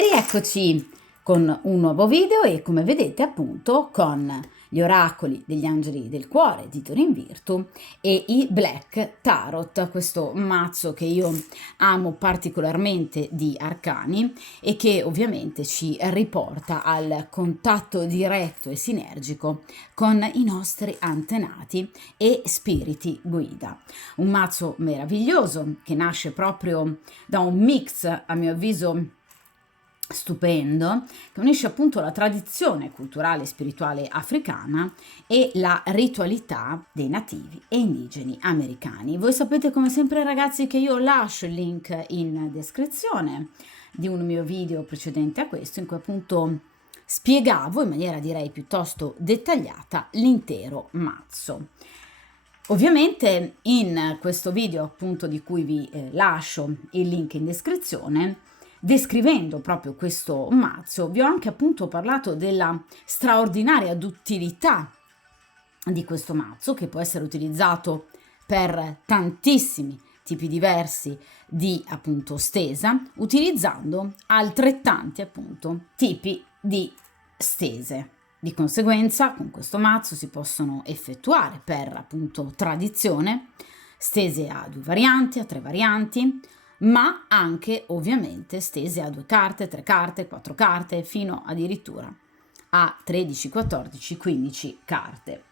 Rieccoci con un nuovo video e come vedete appunto con gli oracoli degli angeli del cuore di Turin Virtu e i Black Tarot, questo mazzo che io amo particolarmente di arcani e che ovviamente ci riporta al contatto diretto e sinergico con i nostri antenati e spiriti guida. Un mazzo meraviglioso che nasce proprio da un mix, a mio avviso, stupendo, che unisce appunto la tradizione culturale e spirituale africana e la ritualità dei nativi e indigeni americani. Voi sapete come sempre ragazzi che io lascio il link in descrizione di un mio video precedente a questo in cui appunto spiegavo in maniera direi piuttosto dettagliata l'intero mazzo. Ovviamente in questo video appunto di cui vi lascio il link in descrizione, descrivendo proprio questo mazzo, vi ho anche appunto parlato della straordinaria duttilità di questo mazzo che può essere utilizzato per tantissimi tipi diversi di appunto stesa, utilizzando altrettanti appunto tipi di stese. Di conseguenza con questo mazzo si possono effettuare per appunto tradizione stese a 2 varianti, a 3 varianti, ma anche ovviamente stese a 2 carte, 3 carte, 4 carte, fino addirittura a 13, 14, 15 carte.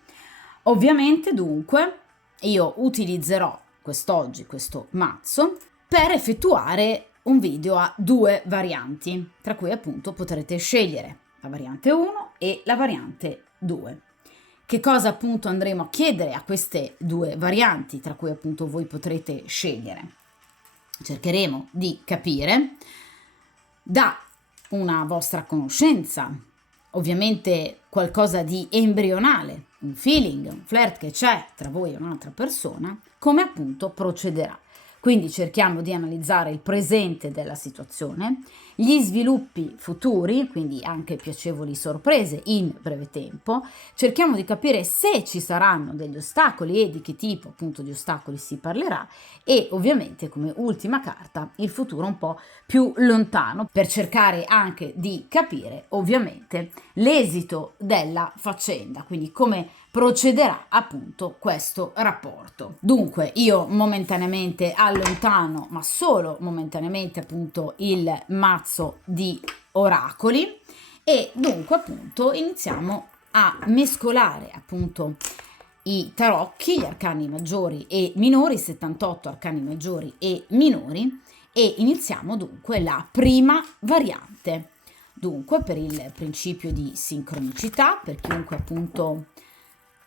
Ovviamente dunque io utilizzerò quest'oggi questo mazzo per effettuare un video a 2 varianti, tra cui appunto potrete scegliere la variante 1 e la variante 2. Che cosa appunto andremo a chiedere a queste 2 varianti, tra cui appunto voi potrete scegliere? Cercheremo di capire da una vostra conoscenza, ovviamente qualcosa di embrionale, un feeling, un flirt che c'è tra voi e un'altra persona, come appunto procederà. Quindi cerchiamo di analizzare il presente della situazione, gli sviluppi futuri, quindi anche piacevoli sorprese in breve tempo, cerchiamo di capire se ci saranno degli ostacoli e di che tipo appunto di ostacoli si parlerà e ovviamente come ultima carta il futuro un po' più lontano per cercare anche di capire ovviamente l'esito della faccenda, quindi come procederà appunto questo rapporto. Dunque io momentaneamente allontano, ma solo momentaneamente appunto il mazzo di oracoli e dunque appunto iniziamo a mescolare appunto i tarocchi, gli arcani maggiori e minori, 78 arcani maggiori e minori e iniziamo dunque la prima variante. Dunque per il principio di sincronicità, per chiunque appunto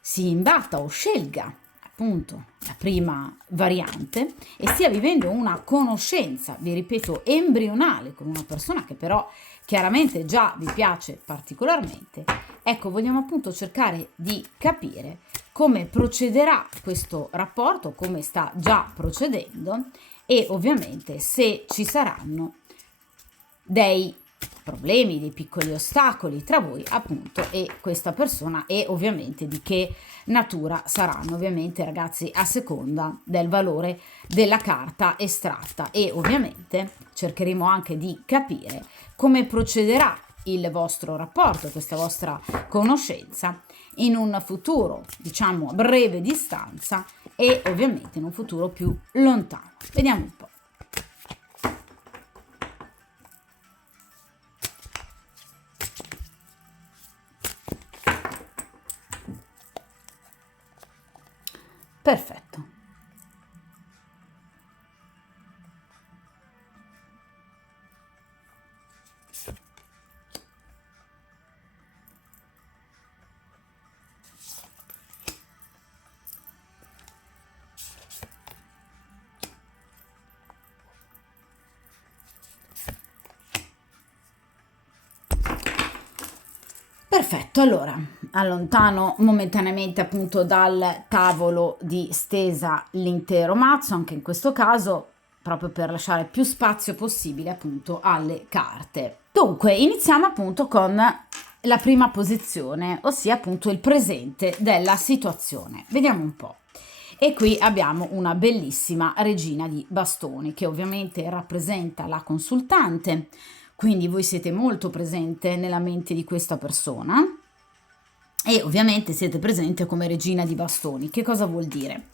si imbatta o scelga appunto la prima variante e stia vivendo una conoscenza, vi ripeto, embrionale con una persona che però chiaramente già vi piace particolarmente, ecco, vogliamo appunto cercare di capire come procederà questo rapporto, come sta già procedendo e ovviamente se ci saranno dei problemi, dei piccoli ostacoli tra voi appunto e questa persona e ovviamente di che natura saranno, ovviamente ragazzi a seconda del valore della carta estratta e ovviamente cercheremo anche di capire come procederà il vostro rapporto, questa vostra conoscenza in un futuro diciamo a breve distanza e ovviamente in un futuro più lontano. Vediamo un po'. Perfetto. Perfetto, allora allontano momentaneamente appunto dal tavolo di stesa l'intero mazzo, anche in questo caso proprio per lasciare più spazio possibile appunto alle carte. Dunque iniziamo appunto con la prima posizione, ossia appunto il presente della situazione. Vediamo un po'. E qui abbiamo una bellissima regina di bastoni che ovviamente rappresenta la consultante, quindi voi siete molto presente nella mente di questa persona e ovviamente siete presente come regina di bastoni. Che cosa vuol dire?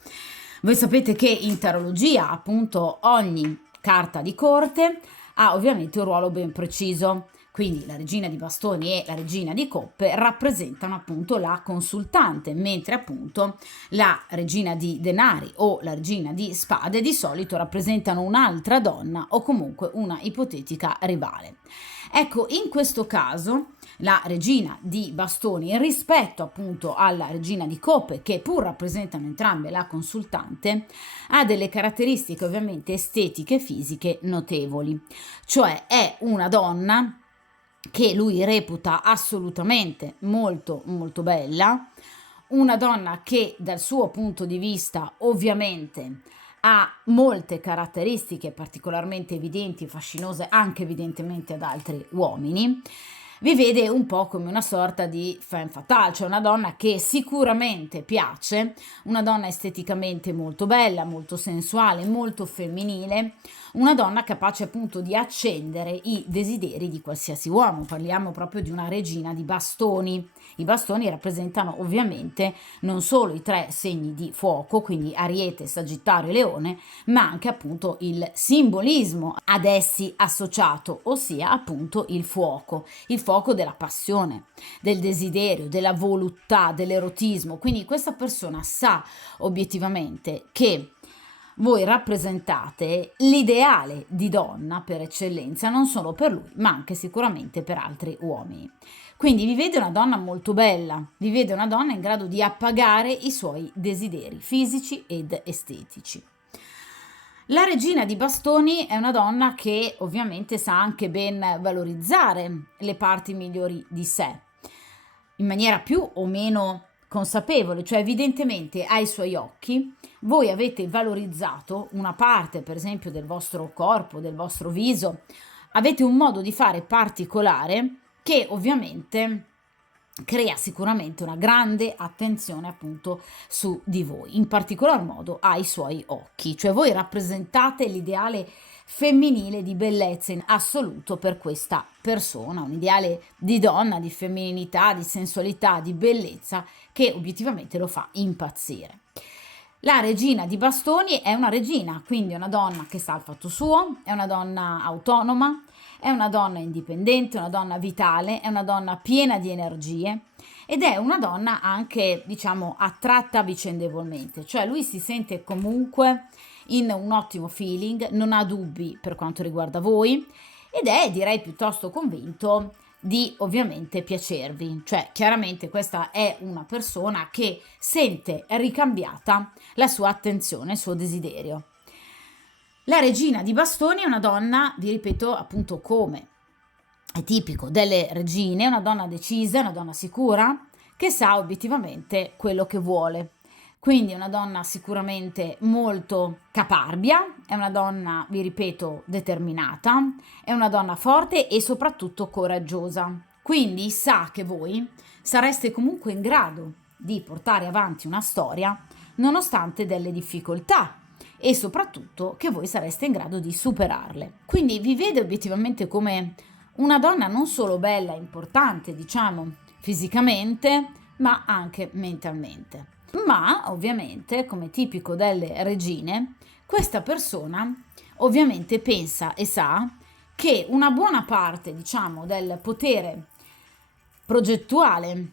Voi sapete che in tarologia, appunto, ogni carta di corte ha ovviamente un ruolo ben preciso. Quindi la regina di bastoni e la regina di coppe rappresentano appunto la consultante, mentre appunto la regina di denari o la regina di spade di solito rappresentano un'altra donna o comunque una ipotetica rivale. Ecco, in questo caso la regina di bastoni rispetto appunto alla regina di coppe, che pur rappresentano entrambe la consultante, ha delle caratteristiche ovviamente estetiche e fisiche notevoli, cioè è una donna che lui reputa assolutamente molto molto bella, una donna che dal suo punto di vista ovviamente ha molte caratteristiche particolarmente evidenti e fascinose anche evidentemente ad altri uomini. Vi vede un po' come una sorta di femme fatale, cioè una donna che sicuramente piace, una donna esteticamente molto bella, molto sensuale, molto femminile, una donna capace appunto di accendere i desideri di qualsiasi uomo. Parliamo proprio di una regina di bastoni. I bastoni rappresentano ovviamente non solo i 3 segni di fuoco, quindi Ariete, Sagittario e Leone, ma anche appunto il simbolismo ad essi associato, ossia appunto il fuoco della passione, del desiderio, della voluttà, dell'erotismo. Quindi questa persona sa obiettivamente che voi rappresentate l'ideale di donna per eccellenza, non solo per lui, ma anche sicuramente per altri uomini. Quindi vi vede una donna molto bella, vi vede una donna in grado di appagare i suoi desideri fisici ed estetici. La regina di bastoni è una donna che ovviamente sa anche ben valorizzare le parti migliori di sé, in maniera più o meno consapevole, cioè evidentemente ai suoi occhi voi avete valorizzato una parte, per esempio, del vostro corpo, del vostro viso, avete un modo di fare particolare che ovviamente crea sicuramente una grande attenzione appunto su di voi, in particolar modo ai suoi occhi, cioè voi rappresentate l'ideale femminile di bellezza in assoluto per questa persona, un ideale di donna, di femminilità, di sensualità, di bellezza che obiettivamente lo fa impazzire. La regina di bastoni è una regina, quindi è una donna che sa il fatto suo, è una donna autonoma, è una donna indipendente, una donna vitale, è una donna piena di energie ed è una donna anche, diciamo, attratta vicendevolmente, cioè lui si sente comunque in un ottimo feeling, non ha dubbi per quanto riguarda voi ed è, direi, piuttosto convinto di ovviamente piacervi, cioè chiaramente questa è una persona che sente ricambiata la sua attenzione, il suo desiderio. La regina di bastoni è una donna, vi ripeto appunto come è tipico delle regine, è una donna decisa, una donna sicura, che sa obiettivamente quello che vuole. Quindi è una donna sicuramente molto caparbia, è una donna, vi ripeto, determinata, è una donna forte e soprattutto coraggiosa. Quindi sa che voi sareste comunque in grado di portare avanti una storia nonostante delle difficoltà e soprattutto che voi sareste in grado di superarle. Quindi vi vede obiettivamente come una donna non solo bella, importante, diciamo, fisicamente, ma anche mentalmente. Ma ovviamente, come tipico delle regine, questa persona ovviamente pensa e sa che una buona parte, diciamo, del potere progettuale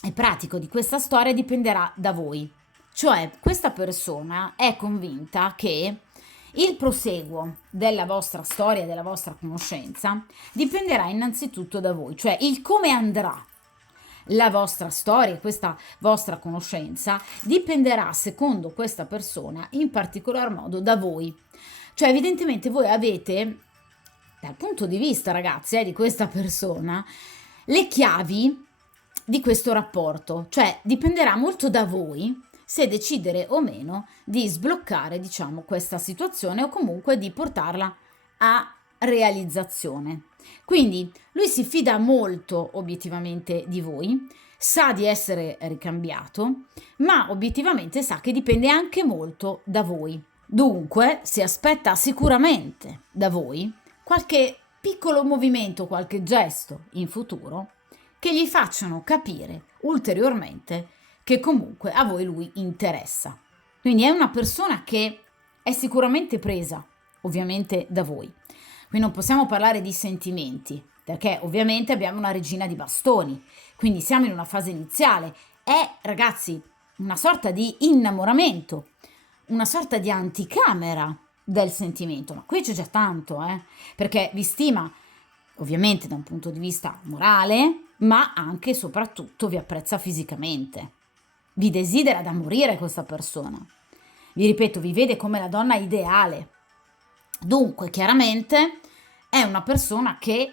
e pratico di questa storia dipenderà da voi. Cioè, questa persona è convinta che il proseguo della vostra storia, della vostra conoscenza, dipenderà innanzitutto da voi, cioè il come andrà la vostra storia, questa vostra conoscenza, dipenderà, secondo questa persona, in particolar modo da voi. Cioè, evidentemente voi avete, dal punto di vista, ragazzi, di questa persona, le chiavi di questo rapporto, cioè dipenderà molto da voi se decidere o meno di sbloccare, diciamo, questa situazione o comunque di portarla a realizzazione. Quindi lui si fida molto obiettivamente di voi, sa di essere ricambiato, ma obiettivamente sa che dipende anche molto da voi. Dunque si aspetta sicuramente da voi qualche piccolo movimento, qualche gesto in futuro che gli facciano capire ulteriormente che comunque a voi lui interessa. Quindi è una persona che è sicuramente presa, ovviamente, da voi. Qui non possiamo parlare di sentimenti, perché ovviamente abbiamo una regina di bastoni, quindi siamo in una fase iniziale. È, ragazzi, una sorta di innamoramento, una sorta di anticamera del sentimento, ma qui c'è già tanto, perché vi stima ovviamente da un punto di vista morale, ma anche e soprattutto vi apprezza fisicamente. Vi desidera da morire questa persona. Vi ripeto, vi vede come la donna ideale. Dunque, chiaramente, è una persona che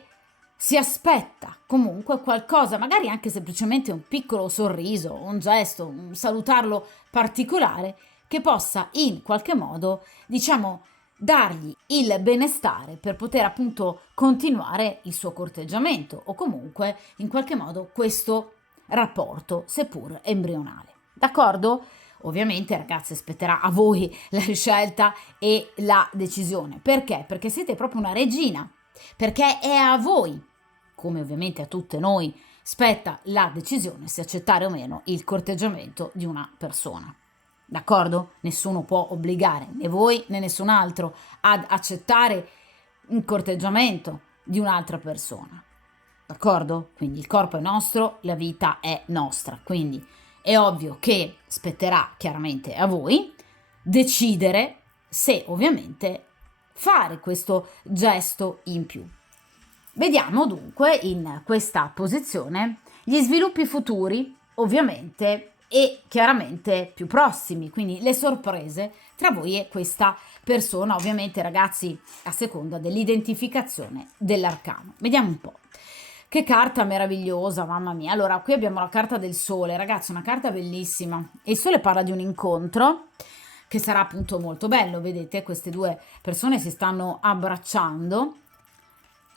si aspetta comunque qualcosa, magari anche semplicemente un piccolo sorriso, un gesto, un salutarlo particolare, che possa in qualche modo, diciamo, dargli il benestare per poter appunto continuare il suo corteggiamento o comunque in qualche modo questo rapporto, seppur embrionale. D'accordo? Ovviamente, ragazzi, spetterà a voi la scelta e la decisione. Perché? Perché siete proprio una regina, perché è a voi, come ovviamente a tutte noi, spetta la decisione se accettare o meno il corteggiamento di una persona. D'accordo? Nessuno può obbligare né voi né nessun altro ad accettare un corteggiamento di un'altra persona. D'accordo? Quindi il corpo è nostro, la vita è nostra. Quindi è ovvio che spetterà chiaramente a voi decidere se ovviamente fare questo gesto in più. Vediamo dunque in questa posizione gli sviluppi futuri, ovviamente, e chiaramente più prossimi, quindi le sorprese tra voi e questa persona, ovviamente, ragazzi, a seconda dell'identificazione dell'arcano. Vediamo un po'. Che carta meravigliosa, mamma mia. Allora, qui abbiamo la carta del sole, ragazzi, una carta bellissima. E il sole parla di un incontro che sarà appunto molto bello, vedete, queste due persone si stanno abbracciando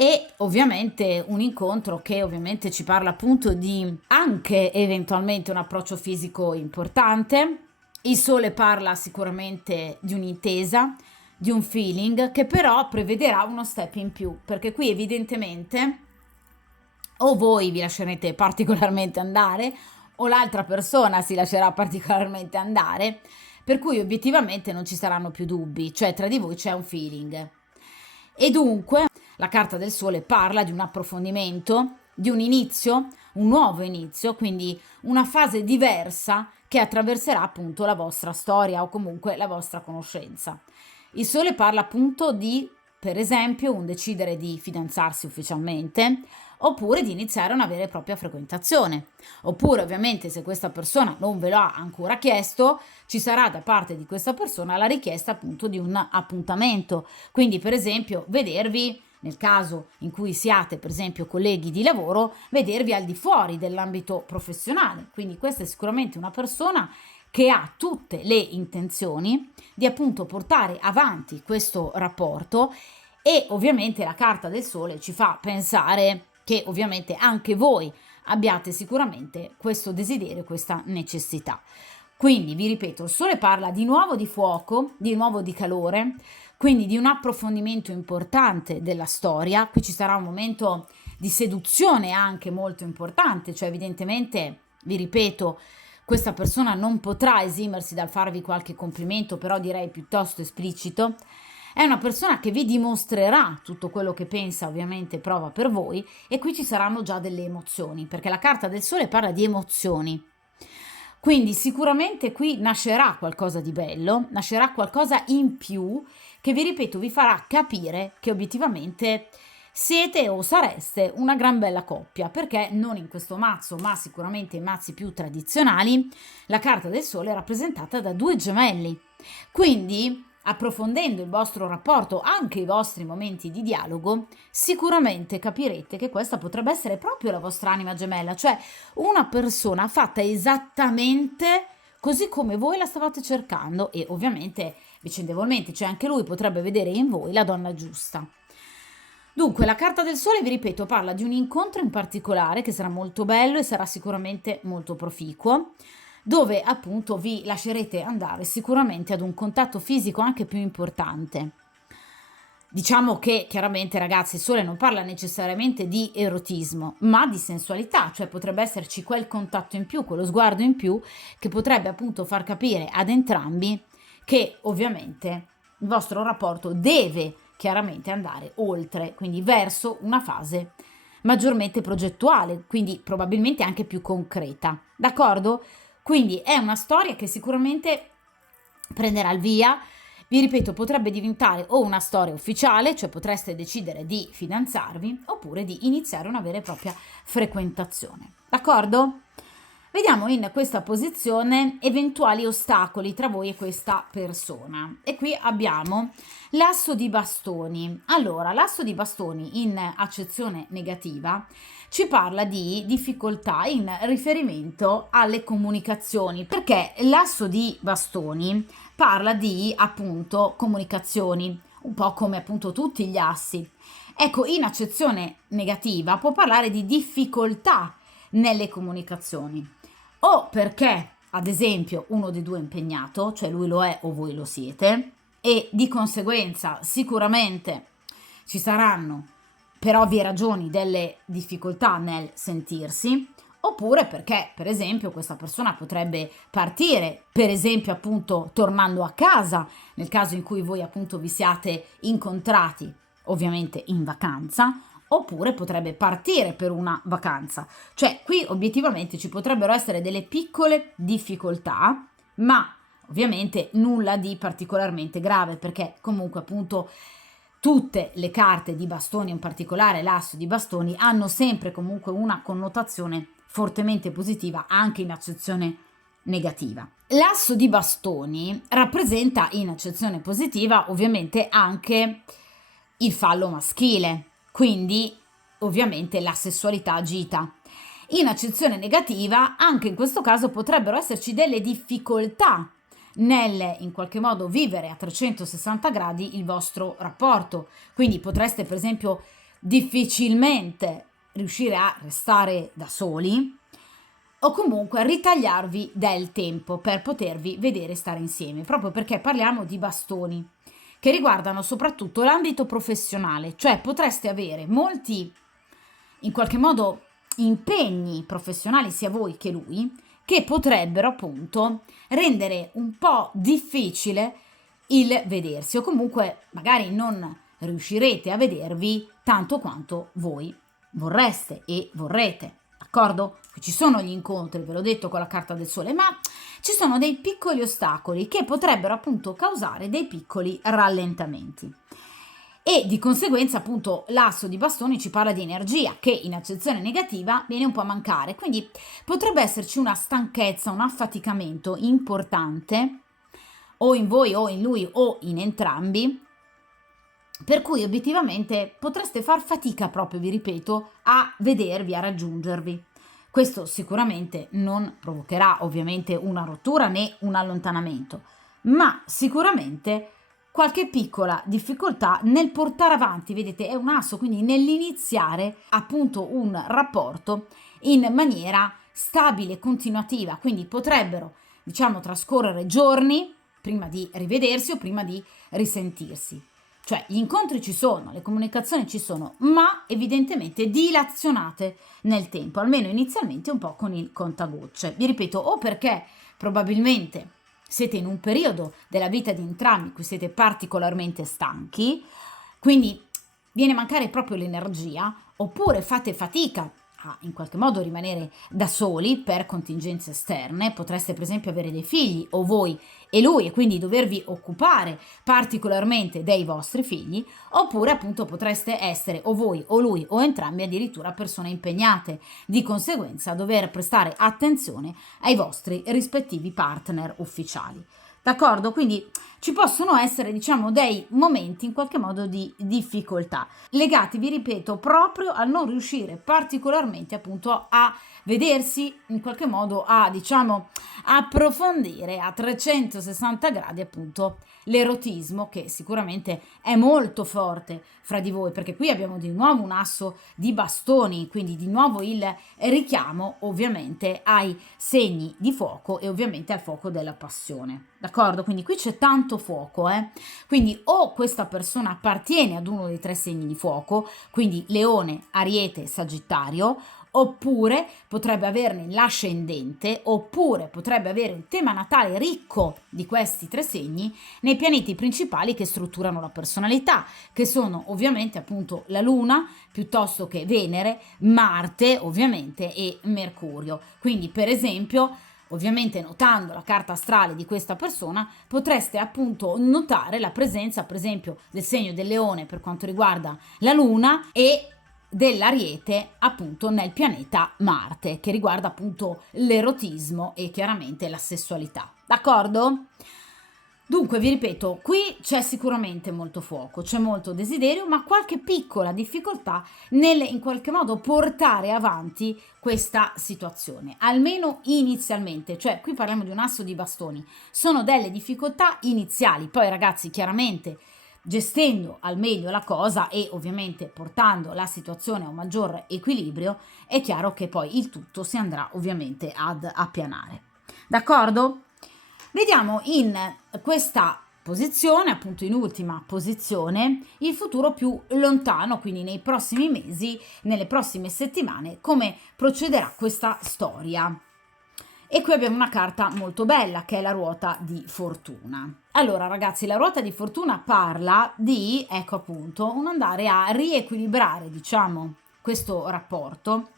e ovviamente un incontro che ovviamente ci parla appunto di anche eventualmente un approccio fisico importante. Il sole parla sicuramente di un'intesa, di un feeling che però prevederà uno step in più, perché qui evidentemente o voi vi lascerete particolarmente andare o l'altra persona si lascerà particolarmente andare, per cui obiettivamente non ci saranno più dubbi, cioè tra di voi c'è un feeling. E dunque la carta del sole parla di un approfondimento, di un inizio, un nuovo inizio, quindi una fase diversa che attraverserà appunto la vostra storia o comunque la vostra conoscenza. Il sole parla appunto di, per esempio, un decidere di fidanzarsi ufficialmente, oppure di iniziare una vera e propria frequentazione. Oppure, ovviamente, se questa persona non ve lo ha ancora chiesto, ci sarà da parte di questa persona la richiesta appunto di un appuntamento. Quindi, per esempio, vedervi, nel caso in cui siate, per esempio, colleghi di lavoro, vedervi al di fuori dell'ambito professionale. Quindi questa è sicuramente una persona che ha tutte le intenzioni di appunto portare avanti questo rapporto e ovviamente la carta del sole ci fa pensare che ovviamente anche voi abbiate sicuramente questo desiderio, questa necessità. Quindi vi ripeto, il sole parla di nuovo di fuoco, di nuovo di calore, quindi di un approfondimento importante della storia. Qui ci sarà un momento di seduzione anche molto importante, cioè evidentemente, vi ripeto, questa persona non potrà esimersi dal farvi qualche complimento, però direi piuttosto esplicito. È una persona che vi dimostrerà tutto quello che pensa, ovviamente prova per voi, e qui ci saranno già delle emozioni, perché la carta del sole parla di emozioni. Quindi sicuramente qui nascerà qualcosa di bello, nascerà qualcosa in più che, vi ripeto, vi farà capire che obiettivamente siete o sareste una gran bella coppia, perché non in questo mazzo, ma sicuramente in mazzi più tradizionali, la carta del sole è rappresentata da due gemelli. Quindi, approfondendo il vostro rapporto, anche i vostri momenti di dialogo, sicuramente capirete che questa potrebbe essere proprio la vostra anima gemella, cioè una persona fatta esattamente così come voi la stavate cercando e ovviamente vicendevolmente, cioè anche lui potrebbe vedere in voi la donna giusta. Dunque, la carta del sole, vi ripeto, parla di un incontro in particolare che sarà molto bello e sarà sicuramente molto proficuo, dove appunto vi lascerete andare sicuramente ad un contatto fisico anche più importante. Diciamo che chiaramente, ragazzi, il sole non parla necessariamente di erotismo, ma di sensualità, cioè potrebbe esserci quel contatto in più, quello sguardo in più che potrebbe appunto far capire ad entrambi che ovviamente il vostro rapporto deve chiaramente andare oltre, quindi verso una fase maggiormente progettuale, quindi probabilmente anche più concreta. D'accordo? Quindi è una storia che sicuramente prenderà il via. Vi ripeto, potrebbe diventare o una storia ufficiale, cioè potreste decidere di fidanzarvi, oppure di iniziare una vera e propria frequentazione. D'accordo? Vediamo in questa posizione eventuali ostacoli tra voi e questa persona. E qui abbiamo l'asso di bastoni. Allora, l'asso di bastoni in accezione negativa ci parla di difficoltà in riferimento alle comunicazioni, perché l'asso di bastoni parla di appunto comunicazioni, un po' come appunto tutti gli assi. Ecco, in accezione negativa può parlare di difficoltà nelle comunicazioni, o perché, ad esempio, uno dei due è impegnato, cioè lui lo è o voi lo siete, e di conseguenza sicuramente ci saranno per ovvie ragioni delle difficoltà nel sentirsi, oppure perché, per esempio, questa persona potrebbe partire, per esempio, appunto, tornando a casa, nel caso in cui voi appunto vi siate incontrati, ovviamente in vacanza, oppure potrebbe partire per una vacanza. Cioè, qui obiettivamente ci potrebbero essere delle piccole difficoltà, ma ovviamente nulla di particolarmente grave, perché comunque appunto tutte le carte di bastoni, in particolare l'asso di bastoni, hanno sempre comunque una connotazione fortemente positiva anche in accezione negativa. L'asso di bastoni rappresenta in accezione positiva ovviamente anche il fallo maschile, quindi ovviamente la sessualità agita. In accezione negativa, anche in questo caso potrebbero esserci delle difficoltà nel in qualche modo vivere a 360 gradi il vostro rapporto. Quindi potreste, per esempio, difficilmente riuscire a restare da soli o comunque ritagliarvi del tempo per potervi vedere e stare insieme, proprio perché parliamo di bastoni che riguardano soprattutto l'ambito professionale, cioè potreste avere molti, in qualche modo, impegni professionali sia voi che lui, che potrebbero appunto rendere un po' difficile il vedersi o comunque magari non riuscirete a vedervi tanto quanto voi vorreste e vorrete, d'accordo? Qui ci sono gli incontri, ve l'ho detto con la carta del sole, ma ci sono dei piccoli ostacoli che potrebbero appunto causare dei piccoli rallentamenti. E di conseguenza appunto l'asso di bastoni ci parla di energia che in accezione negativa viene un po' a mancare, quindi potrebbe esserci una stanchezza, un affaticamento importante o in voi o in lui o in entrambi, per cui obiettivamente potreste far fatica proprio, vi ripeto, a vedervi, a raggiungervi. Questo sicuramente non provocherà ovviamente una rottura né un allontanamento, ma sicuramente qualche piccola difficoltà nel portare avanti, vedete, è un asso, quindi nell'iniziare appunto un rapporto in maniera stabile e continuativa, quindi potrebbero, diciamo, trascorrere giorni prima di rivedersi o prima di risentirsi. Cioè gli incontri ci sono, le comunicazioni ci sono, ma evidentemente dilazionate nel tempo, almeno inizialmente un po' con il contagocce. Vi ripeto, o perché probabilmente siete in un periodo della vita di entrambi in cui siete particolarmente stanchi, quindi viene a mancare proprio l'energia, oppure fate fatica a in qualche modo rimanere da soli per contingenze esterne, potreste per esempio avere dei figli o voi e lui e quindi dovervi occupare particolarmente dei vostri figli, oppure appunto potreste essere o voi o lui o entrambi addirittura persone impegnate, di conseguenza dover prestare attenzione ai vostri rispettivi partner ufficiali. D'accordo? Quindi ci possono essere, diciamo, dei momenti in qualche modo di difficoltà, legati, vi ripeto, proprio al non riuscire particolarmente appunto a vedersi, in qualche modo a, diciamo, approfondire a 360 gradi appunto l'erotismo che sicuramente è molto forte fra di voi, perché qui abbiamo di nuovo un asso di bastoni, quindi di nuovo il richiamo ovviamente ai segni di fuoco e ovviamente al fuoco della passione. D'accordo? Quindi qui c'è tanto fuoco, quindi o questa persona appartiene ad uno dei 3 segni di fuoco, quindi Leone, Ariete, Sagittario, oppure potrebbe averne l'ascendente, oppure potrebbe avere un tema natale ricco di questi 3 segni nei pianeti principali che strutturano la personalità, che sono ovviamente appunto la Luna, piuttosto che Venere, Marte ovviamente e Mercurio. Quindi per esempio, ovviamente notando la carta astrale di questa persona, potreste appunto notare la presenza per esempio del segno del Leone per quanto riguarda la Luna e dell'Ariete appunto nel pianeta Marte, che riguarda appunto l'erotismo e chiaramente la sessualità. D'accordo? Dunque, vi ripeto, qui c'è sicuramente molto fuoco, c'è molto desiderio, ma qualche piccola difficoltà nel in qualche modo portare avanti questa situazione, almeno inizialmente, cioè qui parliamo di un asso di bastoni, sono delle difficoltà iniziali, poi ragazzi chiaramente gestendo al meglio la cosa e ovviamente portando la situazione a un maggior equilibrio, è chiaro che poi il tutto si andrà ovviamente ad appianare. D'accordo? Vediamo in questa posizione, appunto in ultima posizione, il futuro più lontano, quindi nei prossimi mesi, nelle prossime settimane, come procederà questa storia. E qui abbiamo una carta molto bella che è la ruota di fortuna. Allora ragazzi, la ruota di fortuna parla di, ecco appunto, un andare a riequilibrare, diciamo, questo rapporto,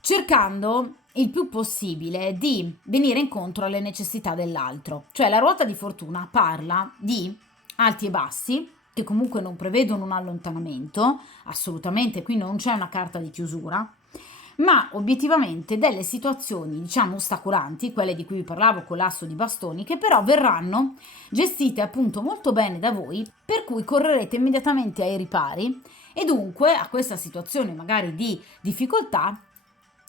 cercando il più possibile di venire incontro alle necessità dell'altro. Cioè la ruota di fortuna parla di alti e bassi, che comunque non prevedono un allontanamento, assolutamente, qui non c'è una carta di chiusura, ma obiettivamente delle situazioni, diciamo, ostacolanti, quelle di cui vi parlavo con l'asso di bastoni, che però verranno gestite appunto molto bene da voi, per cui correrete immediatamente ai ripari e dunque a questa situazione magari di difficoltà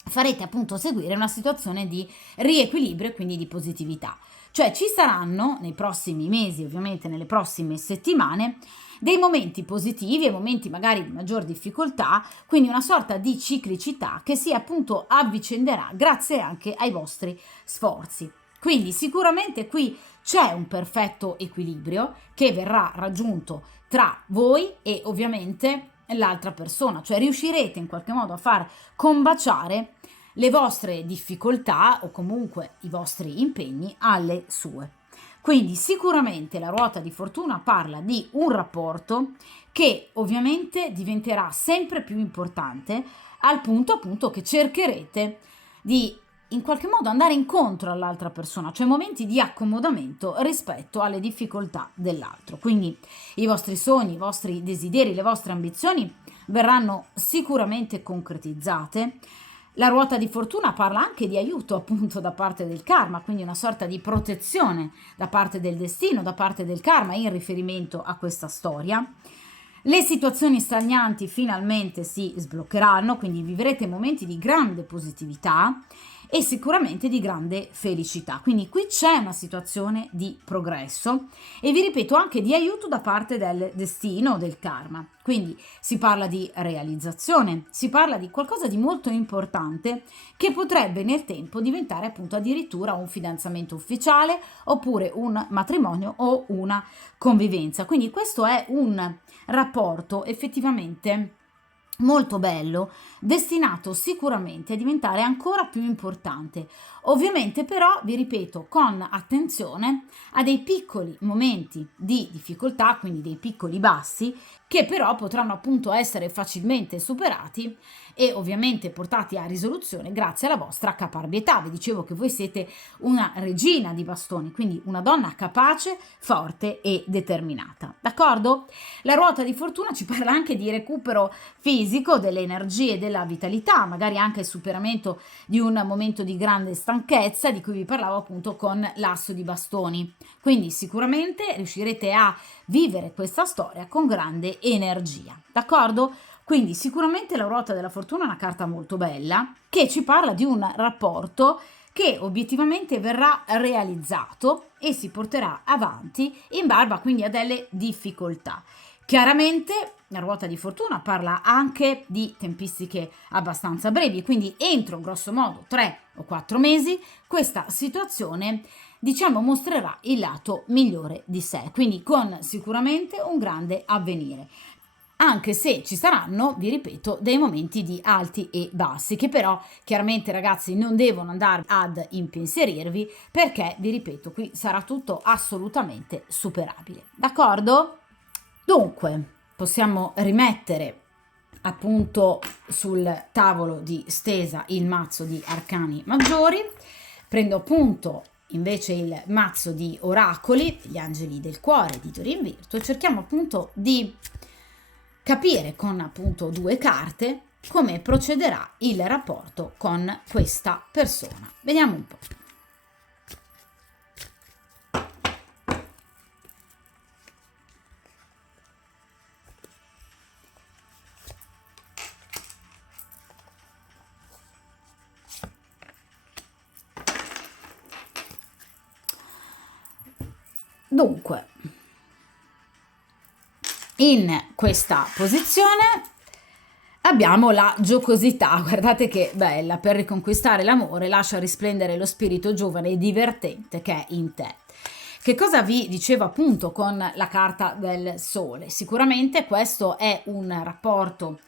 farete appunto seguire una situazione di riequilibrio e quindi di positività. Cioè ci saranno nei prossimi mesi, ovviamente nelle prossime settimane, dei momenti positivi e momenti magari di maggior difficoltà, quindi una sorta di ciclicità che si appunto avvicenderà grazie anche ai vostri sforzi. Quindi sicuramente qui c'è un perfetto equilibrio che verrà raggiunto tra voi e ovviamente l'altra persona, cioè riuscirete in qualche modo a far combaciare le vostre difficoltà o comunque i vostri impegni alle sue. Quindi sicuramente la ruota di fortuna parla di un rapporto che ovviamente diventerà sempre più importante al punto appunto che cercherete di in qualche modo andare incontro all'altra persona, cioè momenti di accomodamento rispetto alle difficoltà dell'altro. Quindi i vostri sogni, i vostri desideri, le vostre ambizioni verranno sicuramente concretizzate. La ruota di fortuna parla anche di aiuto appunto da parte del karma, quindi una sorta di protezione da parte del destino, da parte del karma in riferimento a questa storia. Le situazioni stagnanti finalmente si sbloccheranno, quindi vivrete momenti di grande positività e sicuramente di grande felicità. Quindi qui c'è una situazione di progresso e vi ripeto anche di aiuto da parte del destino, del karma. Quindi si parla di realizzazione, si parla di qualcosa di molto importante che potrebbe nel tempo diventare appunto addirittura un fidanzamento ufficiale oppure un matrimonio o una convivenza. Quindi questo è un rapporto effettivamente molto bello, destinato sicuramente a diventare ancora più importante. Ovviamente però, vi ripeto, con attenzione a dei piccoli momenti di difficoltà, quindi dei piccoli bassi, che però potranno appunto essere facilmente superati e ovviamente portati a risoluzione grazie alla vostra caparbietà. Vi dicevo che voi siete una regina di bastoni, quindi una donna capace, forte e determinata. D'accordo? La ruota di fortuna ci parla anche di recupero fisico delle energie e della vitalità, magari anche il superamento di un momento di grande stanchezza di cui vi parlavo appunto con l'asso di bastoni. Quindi sicuramente riuscirete a vivere questa storia con grande energia. D'accordo? Quindi sicuramente la ruota della fortuna è una carta molto bella che ci parla di un rapporto che obiettivamente verrà realizzato e si porterà avanti in barba quindi a delle difficoltà. Chiaramente la ruota di fortuna parla anche di tempistiche abbastanza brevi, quindi entro grosso modo 3 o 4 mesi questa situazione, diciamo, mostrerà il lato migliore di sé, quindi con sicuramente un grande avvenire. Anche se ci saranno, vi ripeto, dei momenti di alti e bassi, che però chiaramente, ragazzi, non devono andare ad impensierirvi, perché, vi ripeto, qui sarà tutto assolutamente superabile. D'accordo? Dunque, possiamo rimettere appunto sul tavolo di stesa il mazzo di arcani maggiori. Prendo appunto invece il mazzo di oracoli, gli angeli del cuore di Torin Virtue, e cerchiamo appunto di capire con appunto 2 carte come procederà il rapporto con questa persona. Vediamo un po'. Dunque, in questa posizione abbiamo la giocosità, guardate che bella, per riconquistare l'amore lascia risplendere lo spirito giovane e divertente che è in te. Che cosa vi dicevo appunto con la carta del sole? Sicuramente questo è un rapporto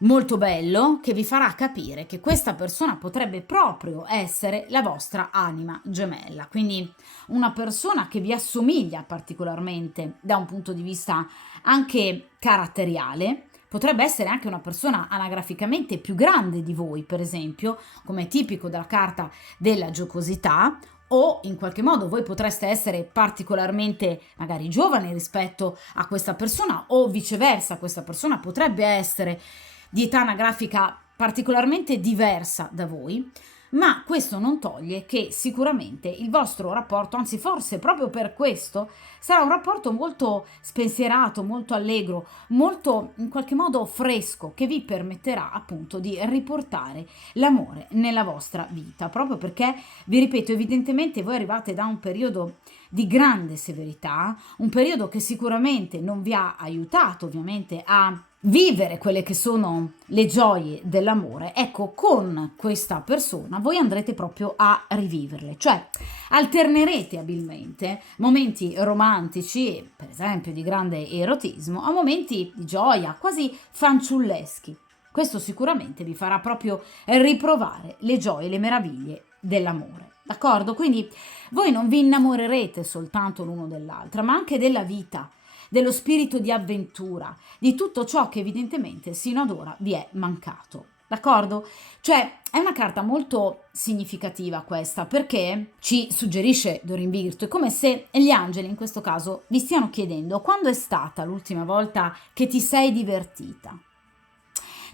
molto bello che vi farà capire che questa persona potrebbe proprio essere la vostra anima gemella, quindi una persona che vi assomiglia particolarmente da un punto di vista anche caratteriale. Potrebbe essere anche una persona anagraficamente più grande di voi, per esempio, come è tipico della carta della giocosità, o in qualche modo voi potreste essere particolarmente magari giovani rispetto a questa persona, o viceversa, questa persona potrebbe essere di età anagrafica particolarmente diversa da voi, ma questo non toglie che sicuramente il vostro rapporto, anzi forse proprio per questo, sarà un rapporto molto spensierato, molto allegro, molto in qualche modo fresco, che vi permetterà appunto di riportare l'amore nella vostra vita, proprio perché, vi ripeto, evidentemente voi arrivate da un periodo di grande severità, un periodo che sicuramente non vi ha aiutato ovviamente a vivere quelle che sono le gioie dell'amore. Ecco, con questa persona voi andrete proprio a riviverle, cioè alternerete abilmente momenti romantici, per esempio di grande erotismo, a momenti di gioia quasi fanciulleschi. Questo sicuramente vi farà proprio riprovare le gioie, le meraviglie dell'amore. D'accordo? Quindi voi non vi innamorerete soltanto l'uno dell'altra, ma anche della vita, dello spirito di avventura, di tutto ciò che evidentemente sino ad ora vi è mancato. D'accordo? Cioè, è una carta molto significativa questa, perché ci suggerisce Doreen Virtue, è come se gli angeli in questo caso vi stiano chiedendo: quando è stata l'ultima volta che ti sei divertita?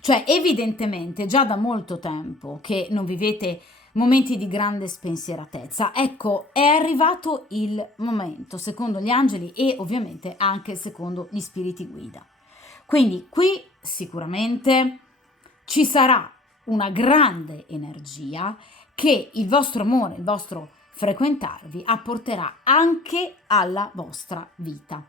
Cioè, evidentemente già da molto tempo che non vivete momenti di grande spensieratezza. Ecco, è arrivato il momento, secondo gli angeli e ovviamente anche secondo gli spiriti guida. Quindi qui sicuramente ci sarà una grande energia che il vostro amore, il vostro frequentarvi apporterà anche alla vostra vita.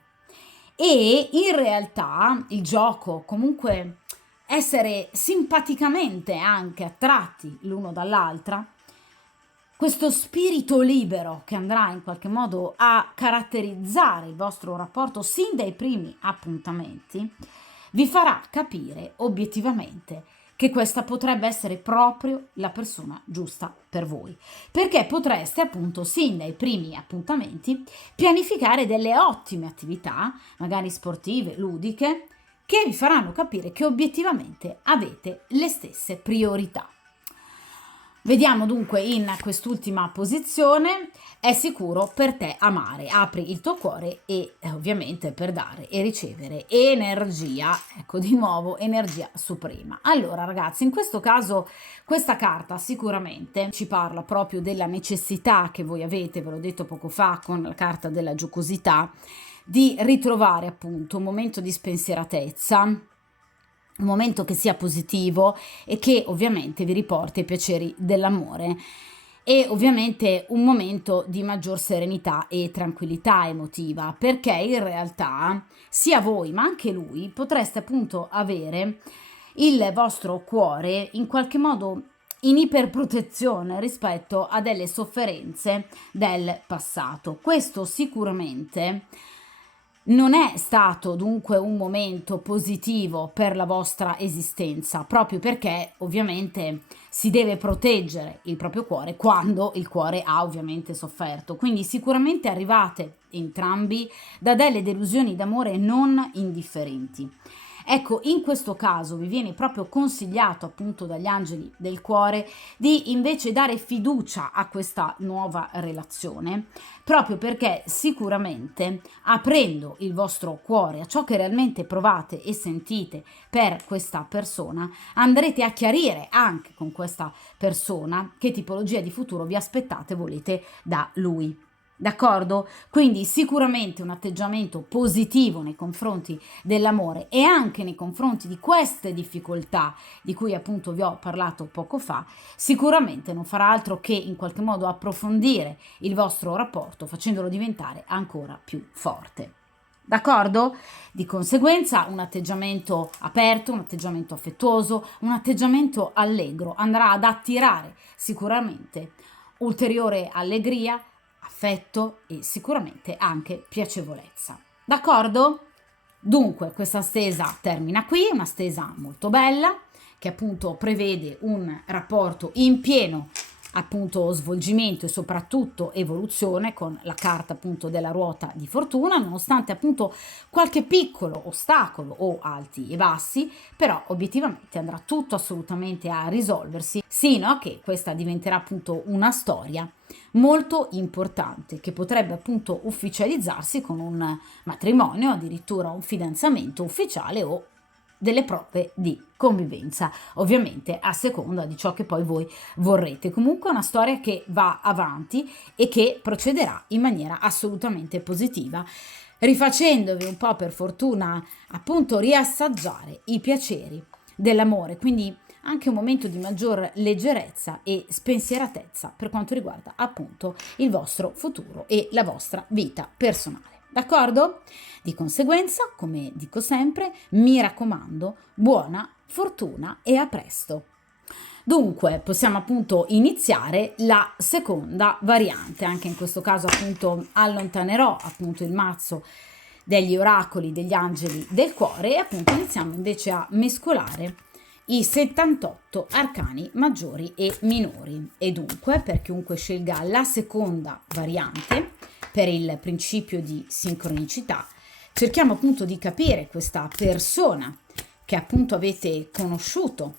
E in realtà il gioco, comunque essere simpaticamente anche attratti l'uno dall'altra, questo spirito libero che andrà in qualche modo a caratterizzare il vostro rapporto sin dai primi appuntamenti, vi farà capire obiettivamente che questa potrebbe essere proprio la persona giusta per voi, perché potreste appunto sin dai primi appuntamenti pianificare delle ottime attività, magari sportive, ludiche, che vi faranno capire che obiettivamente avete le stesse priorità. Vediamo dunque in quest'ultima posizione: è sicuro per te amare, apri il tuo cuore e ovviamente per dare e ricevere energia, ecco di nuovo energia suprema. Allora ragazzi, in questo caso questa carta sicuramente ci parla proprio della necessità che voi avete, ve l'ho detto poco fa con la carta della giocosità, di ritrovare appunto un momento di spensieratezza, un momento che sia positivo e che ovviamente vi riporti ai piaceri dell'amore. e ovviamente un momento di maggior serenità e tranquillità emotiva, perché in realtà sia voi ma anche lui potreste appunto avere il vostro cuore in qualche modo in iperprotezione rispetto a delle sofferenze del passato. Questo sicuramente non è stato dunque un momento positivo per la vostra esistenza, proprio perché ovviamente si deve proteggere il proprio cuore quando il cuore ha ovviamente sofferto. Quindi sicuramente arrivate entrambi da delle delusioni d'amore non indifferenti. Ecco, in questo caso vi viene proprio consigliato appunto dagli angeli del cuore di invece dare fiducia a questa nuova relazione, proprio perché sicuramente aprendo il vostro cuore a ciò che realmente provate e sentite per questa persona, andrete a chiarire anche con questa persona che tipologia di futuro vi aspettate, volete da lui. D'accordo? Quindi sicuramente un atteggiamento positivo nei confronti dell'amore e anche nei confronti di queste difficoltà di cui appunto vi ho parlato poco fa, sicuramente non farà altro che in qualche modo approfondire il vostro rapporto facendolo diventare ancora più forte. D'accordo? Di conseguenza un atteggiamento aperto, un atteggiamento affettuoso, un atteggiamento allegro andrà ad attirare sicuramente ulteriore allegria, affetto e sicuramente anche piacevolezza. D'accordo? Dunque, questa stesa termina qui, una stesa molto bella che appunto prevede un rapporto in pieno appunto svolgimento e soprattutto evoluzione con la carta appunto della ruota di fortuna, nonostante appunto qualche piccolo ostacolo o alti e bassi, però obiettivamente andrà tutto assolutamente a risolversi sino a che questa diventerà appunto una storia molto importante che potrebbe appunto ufficializzarsi con un matrimonio, addirittura un fidanzamento ufficiale o delle prove di convivenza, ovviamente a seconda di ciò che poi voi vorrete. Comunque è una storia che va avanti e che procederà in maniera assolutamente positiva, rifacendovi un po' per fortuna appunto riassaggiare i piaceri dell'amore, quindi anche un momento di maggior leggerezza e spensieratezza per quanto riguarda appunto il vostro futuro e la vostra vita personale. D'accordo? Di conseguenza, come dico sempre, mi raccomando, buona fortuna e a presto. Dunque, possiamo appunto iniziare la seconda variante. Anche in questo caso appunto allontanerò appunto il mazzo degli oracoli degli angeli del cuore e appunto iniziamo invece a mescolare i 78 arcani maggiori e minori. E dunque, per chiunque scelga la seconda variante, per il principio di sincronicità, cerchiamo appunto di capire questa persona che appunto avete conosciuto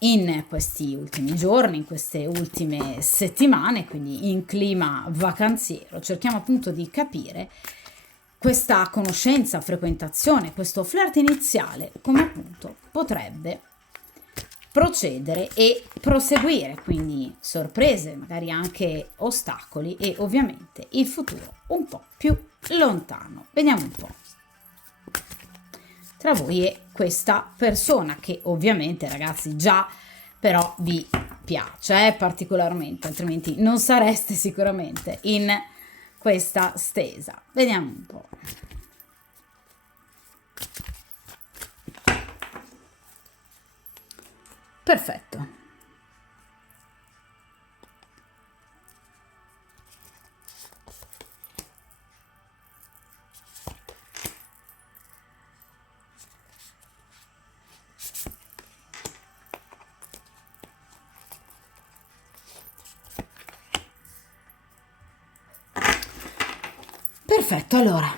in questi ultimi giorni, in queste ultime settimane, quindi in clima vacanziero. Cerchiamo appunto di capire questa conoscenza, frequentazione, questo flirt iniziale, come appunto potrebbe procedere e proseguire, quindi sorprese, magari anche ostacoli e ovviamente il futuro un po' più lontano. Vediamo un po' tra voi e questa persona che ovviamente ragazzi già però vi piace particolarmente, altrimenti non sareste sicuramente in questa stesa. Vediamo un po'. Perfetto. Perfetto, allora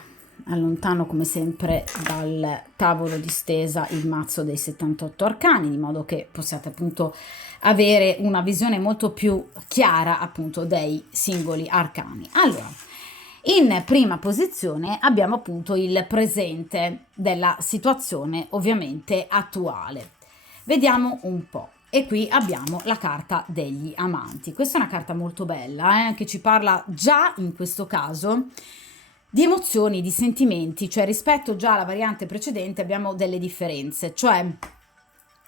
allontano come sempre dal tavolo di stesa il mazzo dei 78 arcani, di modo che possiate appunto avere una visione molto più chiara appunto dei singoli arcani. Allora, in prima posizione abbiamo appunto il presente della situazione ovviamente attuale. Vediamo un po'. E qui abbiamo la carta degli amanti. Questa è una carta molto bella, che ci parla già in questo caso di emozioni, di sentimenti, cioè rispetto già alla variante precedente abbiamo delle differenze, cioè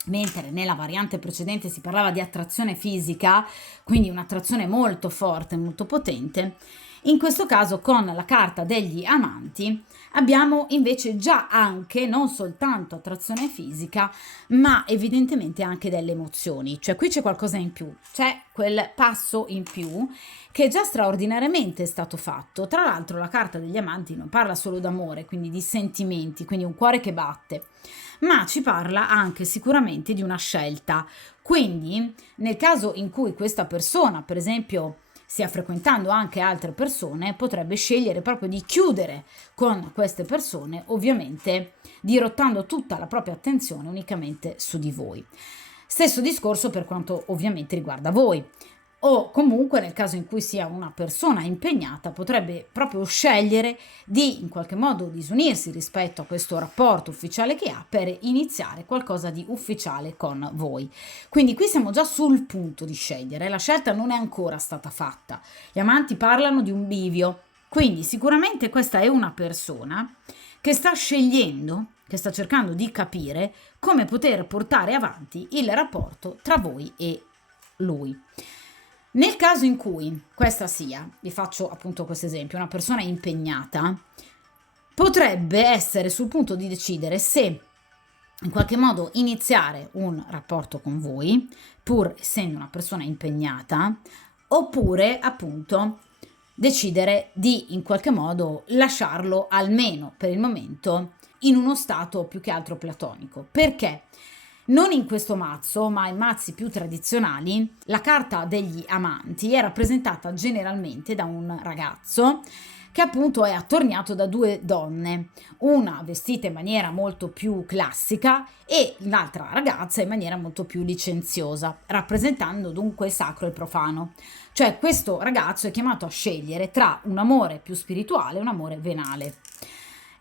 mentre nella variante precedente si parlava di attrazione fisica, quindi un'attrazione molto forte, molto potente. In questo caso con la carta degli amanti abbiamo invece già anche non soltanto attrazione fisica, ma evidentemente anche delle emozioni, cioè qui c'è qualcosa in più, c'è quel passo in più che già straordinariamente è stato fatto. Tra l'altro la carta degli amanti non parla solo d'amore, quindi di sentimenti, quindi un cuore che batte, ma ci parla anche sicuramente di una scelta. Quindi nel caso in cui questa persona, per esempio, stia frequentando anche altre persone, potrebbe scegliere proprio di chiudere con queste persone, ovviamente dirottando tutta la propria attenzione unicamente su di voi. Stesso discorso per quanto ovviamente riguarda voi. O comunque nel caso in cui sia una persona impegnata potrebbe proprio scegliere di in qualche modo disunirsi rispetto a questo rapporto ufficiale che ha per iniziare qualcosa di ufficiale con voi. Quindi qui siamo già sul punto di scegliere, la scelta non è ancora stata fatta. Gli amanti parlano di un bivio, quindi sicuramente questa è una persona che sta scegliendo, che sta cercando di capire come poter portare avanti il rapporto tra voi e lui. Nel caso in cui questa sia, vi faccio appunto questo esempio, una persona impegnata, potrebbe essere sul punto di decidere se in qualche modo iniziare un rapporto con voi, pur essendo una persona impegnata, oppure appunto decidere di in qualche modo lasciarlo almeno per il momento in uno stato più che altro platonico. Perché? Non in questo mazzo, ma in mazzi più tradizionali, la carta degli amanti è rappresentata generalmente da un ragazzo che appunto è attorniato da due donne, una vestita in maniera molto più classica e l'altra ragazza in maniera molto più licenziosa, rappresentando dunque il sacro e il profano. Cioè questo ragazzo è chiamato a scegliere tra un amore più spirituale e un amore venale.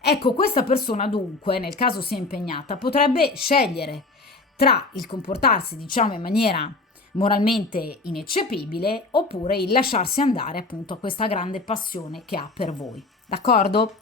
Ecco, questa persona dunque, nel caso sia impegnata, potrebbe scegliere tra il comportarsi, diciamo, in maniera moralmente ineccepibile oppure il lasciarsi andare appunto a questa grande passione che ha per voi. D'accordo?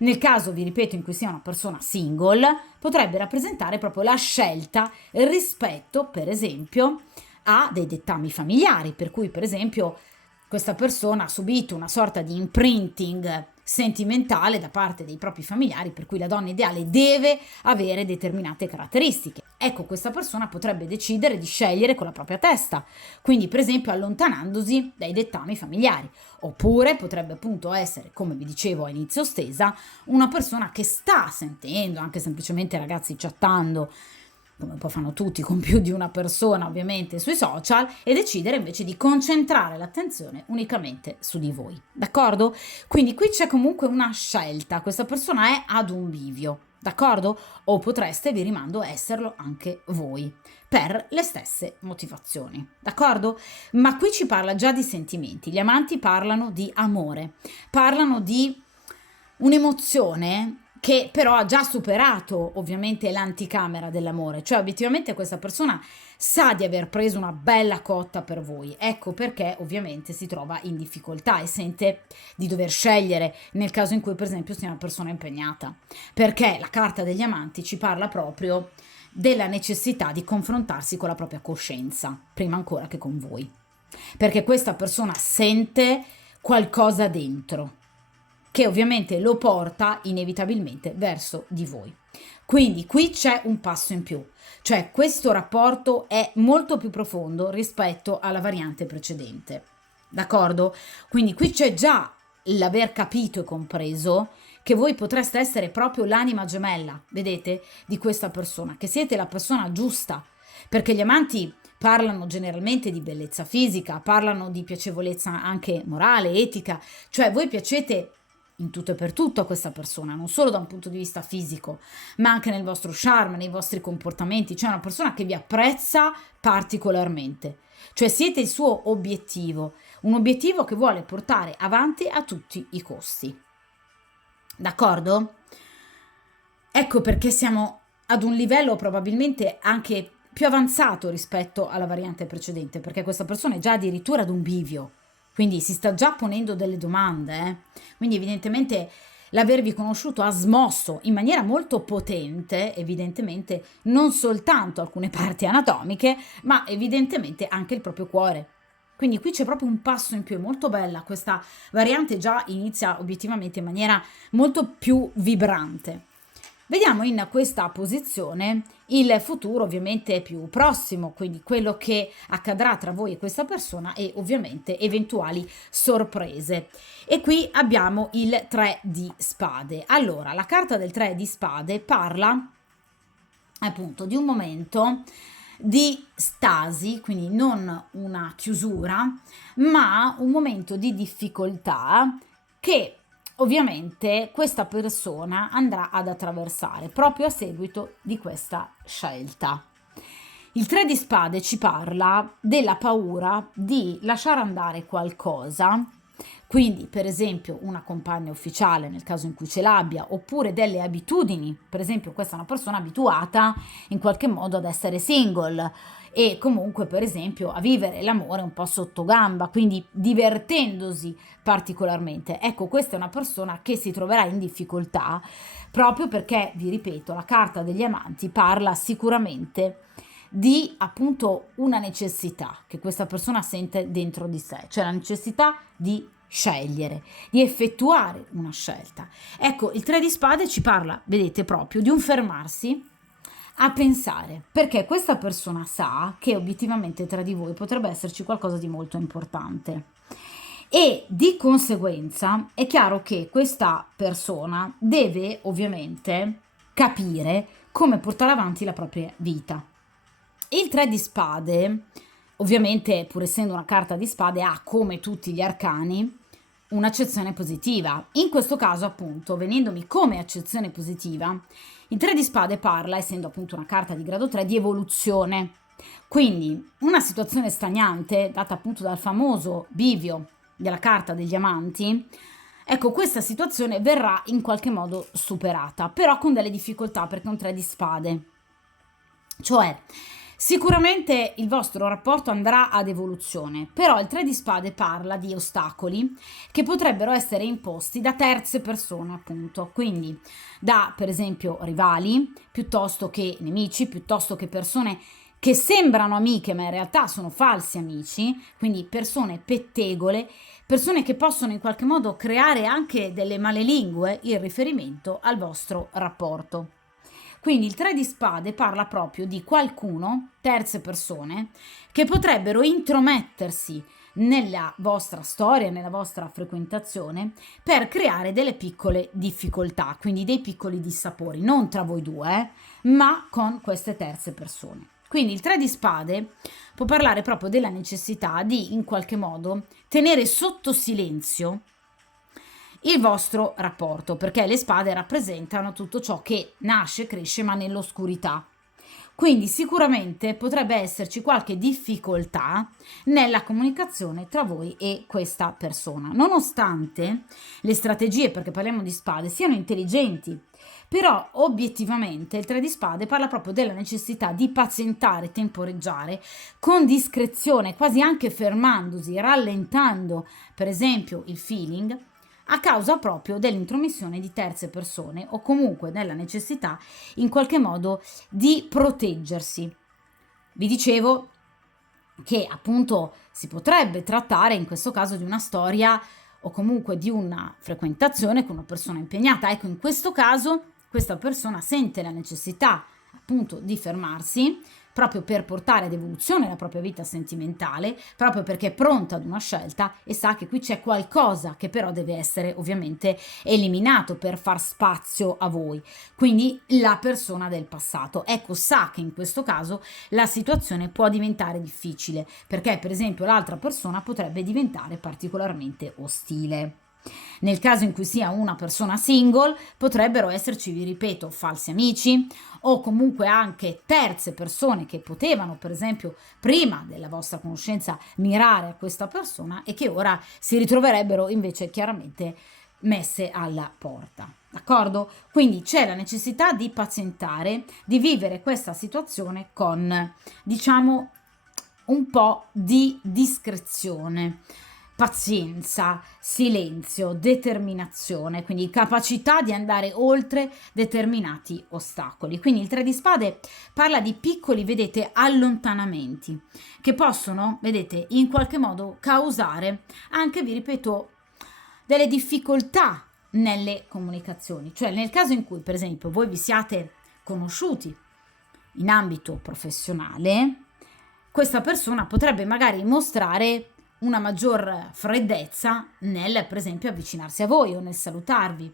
Nel caso, vi ripeto, in cui sia una persona single, potrebbe rappresentare proprio la scelta rispetto, per esempio, a dei dettami familiari, per cui, per esempio, questa persona ha subito una sorta di imprinting sentimentale da parte dei propri familiari, per cui la donna ideale deve avere determinate caratteristiche. Ecco, questa persona potrebbe decidere di scegliere con la propria testa, quindi per esempio allontanandosi dai dettami familiari, oppure potrebbe appunto essere, come vi dicevo a inizio stesa, una persona che sta sentendo, anche semplicemente ragazzi chattando, come poi fanno tutti con più di una persona ovviamente sui social, e decidere invece di concentrare l'attenzione unicamente su di voi, d'accordo? Quindi qui c'è comunque una scelta, questa persona è ad un bivio, d'accordo? O potreste, vi rimando, esserlo anche voi, per le stesse motivazioni, d'accordo? Ma qui ci parla già di sentimenti, gli amanti parlano di amore, parlano di un'emozione che però ha già superato ovviamente l'anticamera dell'amore, cioè obiettivamente questa persona sa di aver preso una bella cotta per voi, ecco perché ovviamente si trova in difficoltà e sente di dover scegliere nel caso in cui per esempio sia una persona impegnata, perché la carta degli amanti ci parla proprio della necessità di confrontarsi con la propria coscienza, prima ancora che con voi, perché questa persona sente qualcosa dentro che ovviamente lo porta inevitabilmente verso di voi. Quindi qui c'è un passo in più, cioè questo rapporto è molto più profondo rispetto alla variante precedente, d'accordo? Quindi qui c'è già l'aver capito e compreso che voi potreste essere proprio l'anima gemella, vedete, di questa persona, che siete la persona giusta, perché gli amanti parlano generalmente di bellezza fisica, parlano di piacevolezza anche morale, etica, cioè voi piacete in tutto e per tutto a questa persona, non solo da un punto di vista fisico, ma anche nel vostro charme, nei vostri comportamenti, cioè una persona che vi apprezza particolarmente, cioè siete il suo obiettivo, un obiettivo che vuole portare avanti a tutti i costi. D'accordo? Ecco perché siamo ad un livello probabilmente anche più avanzato rispetto alla variante precedente, perché questa persona è già addirittura ad un bivio, quindi si sta già ponendo delle domande, Quindi evidentemente l'avervi conosciuto ha smosso in maniera molto potente, evidentemente, non soltanto alcune parti anatomiche, ma evidentemente anche il proprio cuore. Quindi qui c'è proprio un passo in più, è molto bella questa variante, già inizia obiettivamente in maniera molto più vibrante. Vediamo in questa posizione il futuro ovviamente più prossimo, quindi quello che accadrà tra voi e questa persona e ovviamente eventuali sorprese. E qui abbiamo il 3 di spade. Allora, la carta del 3 di spade parla appunto di un momento di stasi, quindi non una chiusura, ma un momento di difficoltà che ovviamente questa persona andrà ad attraversare proprio a seguito di questa scelta. Il 3 di spade ci parla della paura di lasciare andare qualcosa, quindi per esempio una compagna ufficiale nel caso in cui ce l'abbia, oppure delle abitudini, per esempio questa è una persona abituata in qualche modo ad essere single e comunque per esempio a vivere l'amore un po' sotto gamba, quindi divertendosi particolarmente. Ecco, questa è una persona che si troverà in difficoltà proprio perché, vi ripeto, la carta degli amanti parla sicuramente di appunto una necessità che questa persona sente dentro di sé, cioè la necessità di scegliere, di effettuare una scelta. Ecco, il 3 di spade ci parla, vedete, proprio di un fermarsi a pensare, perché questa persona sa che obiettivamente tra di voi potrebbe esserci qualcosa di molto importante. E di conseguenza è chiaro che questa persona deve ovviamente capire come portare avanti la propria vita. Il 3 di spade, ovviamente pur essendo una carta di spade, ha come tutti gli arcani un'accezione positiva. In questo caso appunto, venendomi come accezione positiva, il 3 di spade parla, essendo appunto una carta di grado 3, di evoluzione. Quindi una situazione stagnante, data appunto dal famoso bivio della carta degli amanti, ecco, questa situazione verrà in qualche modo superata, però con delle difficoltà perché è un 3 di spade. Cioè, sicuramente il vostro rapporto andrà ad evoluzione, però il 3 di spade parla di ostacoli che potrebbero essere imposti da terze persone, appunto, quindi da, per esempio, rivali, piuttosto che nemici, piuttosto che persone che sembrano amiche ma in realtà sono falsi amici, quindi persone pettegole, persone che possono in qualche modo creare anche delle malelingue in riferimento al vostro rapporto. Quindi il 3 di spade parla proprio di qualcuno, terze persone, che potrebbero intromettersi nella vostra storia, nella vostra frequentazione, per creare delle piccole difficoltà, quindi dei piccoli dissapori, non tra voi due, ma con queste terze persone. Quindi il 3 di spade può parlare proprio della necessità di, in qualche modo, tenere sotto silenzio il vostro rapporto, perché le spade rappresentano tutto ciò che nasce, cresce, ma nell'oscurità. Quindi sicuramente potrebbe esserci qualche difficoltà nella comunicazione tra voi e questa persona, nonostante le strategie, perché parliamo di spade, siano intelligenti. Però obiettivamente il 3 di spade parla proprio della necessità di pazientare, temporeggiare con discrezione, quasi anche fermandosi, rallentando per esempio il feeling, a causa proprio dell'intromissione di terze persone o comunque della necessità in qualche modo di proteggersi. Vi dicevo che appunto si potrebbe trattare in questo caso di una storia o comunque di una frequentazione con una persona impegnata. Ecco, in questo caso questa persona sente la necessità appunto di fermarsi proprio per portare ad evoluzione la propria vita sentimentale, proprio perché è pronta ad una scelta e sa che qui c'è qualcosa che però deve essere ovviamente eliminato per far spazio a voi. Quindi la persona del passato. Ecco, sa che in questo caso la situazione può diventare difficile, perché per esempio l'altra persona potrebbe diventare particolarmente ostile. Nel caso in cui sia una persona single, potrebbero esserci, vi ripeto, falsi amici o comunque anche terze persone che potevano, per esempio, prima della vostra conoscenza mirare a questa persona e che ora si ritroverebbero invece chiaramente messe alla porta. D'accordo? Quindi c'è la necessità di pazientare, di vivere questa situazione con, diciamo, un po' di discrezione. pazienza, silenzio, determinazione, quindi capacità di andare oltre determinati ostacoli. Quindi il 3 di spade parla di piccoli, vedete, allontanamenti che possono, vedete, in qualche modo causare anche, vi ripeto, delle difficoltà nelle comunicazioni. Cioè nel caso in cui, per esempio, voi vi siate conosciuti in ambito professionale, questa persona potrebbe magari mostrare una maggior freddezza nel, per esempio, avvicinarsi a voi o nel salutarvi.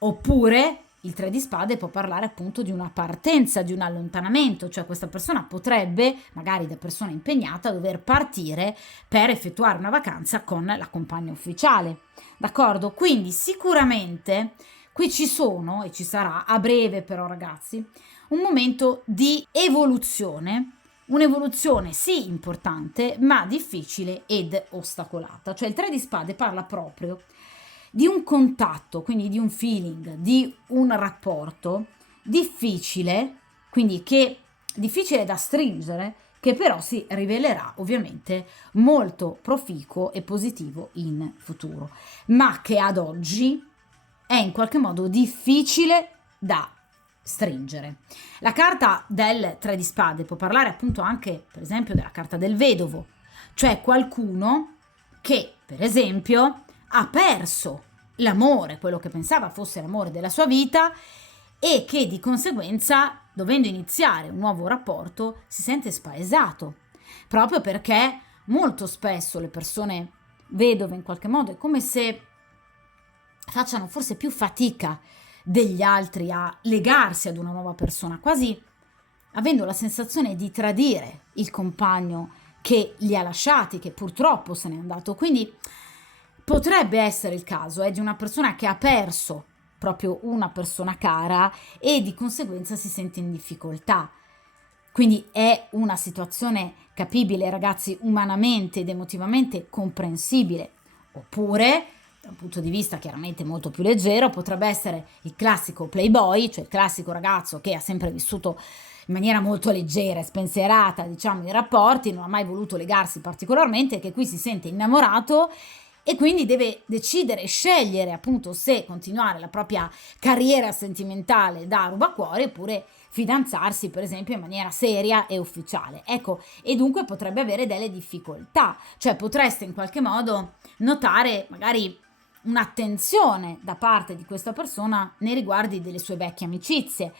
Oppure il 3 di spade può parlare appunto di una partenza, di un allontanamento, cioè questa persona potrebbe, magari da persona impegnata, dover partire per effettuare una vacanza con la compagna ufficiale. D'accordo? Quindi sicuramente qui ci sono, e ci sarà a breve però ragazzi, un momento di evoluzione. Un'evoluzione sì importante, ma difficile ed ostacolata. Cioè il 3 di spade parla proprio di un contatto, quindi di un feeling, di un rapporto difficile, quindi che difficile da stringere, che però si rivelerà ovviamente molto proficuo e positivo in futuro, ma che ad oggi è in qualche modo difficile da stringere. La carta del 3 di spade può parlare appunto anche, per esempio, della carta del vedovo, cioè qualcuno che, per esempio, ha perso l'amore, quello che pensava fosse l'amore della sua vita, e che di conseguenza, dovendo iniziare un nuovo rapporto, si sente spaesato, proprio perché molto spesso le persone vedove in qualche modo è come se facciano forse più fatica degli altri a legarsi ad una nuova persona, quasi avendo la sensazione di tradire il compagno che li ha lasciati, che purtroppo se n'è andato. Quindi potrebbe essere il caso di una persona che ha perso proprio una persona cara e di conseguenza si sente in difficoltà. Quindi è una situazione capibile, ragazzi, umanamente ed emotivamente comprensibile. Oppure, da un punto di vista chiaramente molto più leggero, potrebbe essere il classico playboy, cioè il classico ragazzo che ha sempre vissuto in maniera molto leggera e spensierata, diciamo, i rapporti, non ha mai voluto legarsi particolarmente, che qui si sente innamorato e quindi deve decidere e scegliere appunto se continuare la propria carriera sentimentale da rubacuori oppure fidanzarsi, per esempio, in maniera seria e ufficiale. Ecco, e dunque potrebbe avere delle difficoltà, cioè potreste in qualche modo notare magari un'attenzione da parte di questa persona nei riguardi delle sue vecchie amicizie,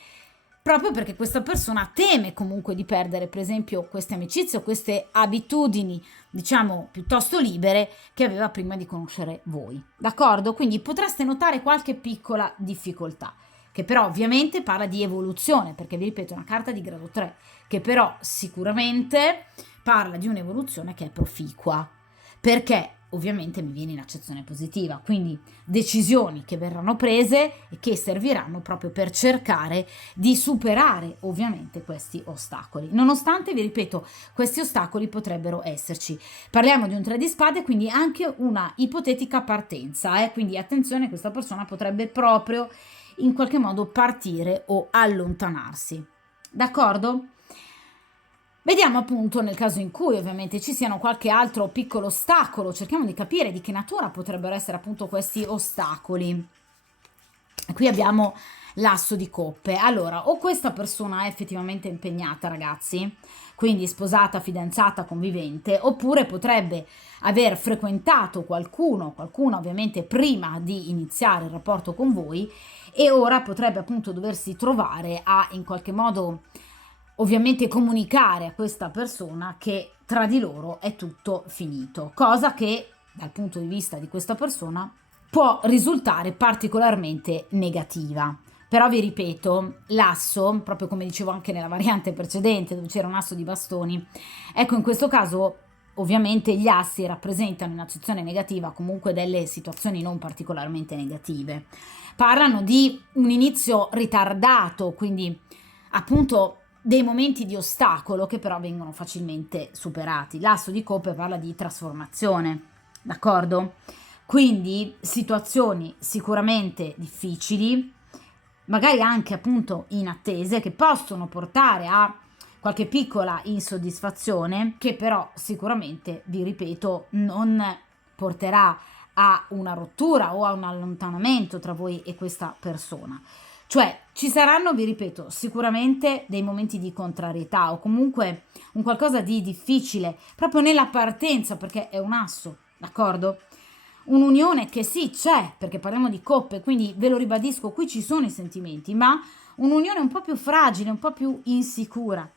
proprio perché questa persona teme comunque di perdere, per esempio, queste amicizie o queste abitudini, diciamo, piuttosto libere che aveva prima di conoscere voi. D'accordo? Quindi potreste notare qualche piccola difficoltà, che però ovviamente parla di evoluzione, perché vi ripeto è una carta di grado 3, che però sicuramente parla di un'evoluzione che è proficua, perché ovviamente mi viene in accezione positiva, quindi decisioni che verranno prese e che serviranno proprio per cercare di superare ovviamente questi ostacoli. Nonostante, vi ripeto, questi ostacoli potrebbero esserci. Parliamo di un 3 di spade, quindi anche una ipotetica partenza, quindi attenzione, questa persona potrebbe proprio in qualche modo partire o allontanarsi. D'accordo? Vediamo appunto nel caso in cui ovviamente ci siano qualche altro piccolo ostacolo, cerchiamo di capire di che natura potrebbero essere appunto questi ostacoli. Qui abbiamo l'asso di coppe. Allora, o questa persona è effettivamente impegnata, ragazzi, quindi sposata, fidanzata, convivente, oppure potrebbe aver frequentato qualcuno ovviamente prima di iniziare il rapporto con voi e ora potrebbe appunto doversi trovare a in qualche modo ovviamente comunicare a questa persona che tra di loro è tutto finito, cosa che dal punto di vista di questa persona può risultare particolarmente negativa. Però vi ripeto, l'asso, proprio come dicevo anche nella variante precedente dove c'era un asso di bastoni, ecco in questo caso ovviamente gli assi rappresentano in accezione negativa comunque delle situazioni non particolarmente negative. Parlano di un inizio ritardato, quindi appunto dei momenti di ostacolo che però vengono facilmente superati. L'asso di coppe parla di trasformazione, d'accordo? Quindi situazioni sicuramente difficili, magari anche appunto inattese, che possono portare a qualche piccola insoddisfazione, che però sicuramente, vi ripeto, non porterà a una rottura o a un allontanamento tra voi e questa persona. Cioè ci saranno, vi ripeto, sicuramente dei momenti di contrarietà o comunque un qualcosa di difficile proprio nella partenza, perché è un asso, d'accordo? Un'unione che sì c'è, perché parliamo di coppe, quindi ve lo ribadisco, qui ci sono i sentimenti, ma un'unione un po' più fragile, un po' più insicura,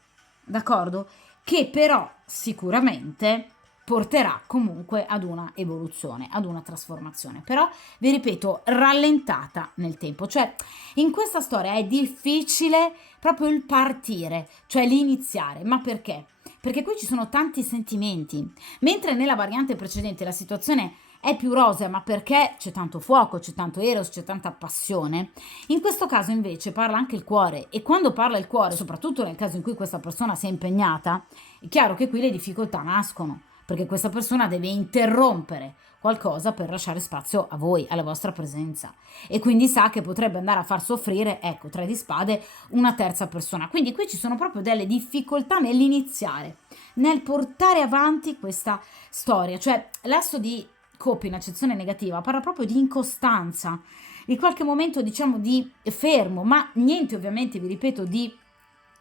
d'accordo? Che però sicuramente porterà comunque ad una evoluzione, ad una trasformazione, però vi ripeto, rallentata nel tempo, cioè in questa storia è difficile proprio il partire, cioè l'iniziare, ma perché? Perché qui ci sono tanti sentimenti, mentre nella variante precedente la situazione è più rosea, ma perché c'è tanto fuoco, c'è tanto eros, c'è tanta passione. In questo caso invece parla anche il cuore, e quando parla il cuore, soprattutto nel caso in cui questa persona sia impegnata, è chiaro che qui le difficoltà nascono, perché questa persona deve interrompere qualcosa per lasciare spazio a voi, alla vostra presenza, e quindi sa che potrebbe andare a far soffrire, ecco, 3 di spade, una terza persona. Quindi qui ci sono proprio delle difficoltà nell'iniziare, nel portare avanti questa storia, cioè l'asso di coppia in accezione negativa parla proprio di incostanza, di qualche momento diciamo di fermo, ma niente ovviamente, vi ripeto, di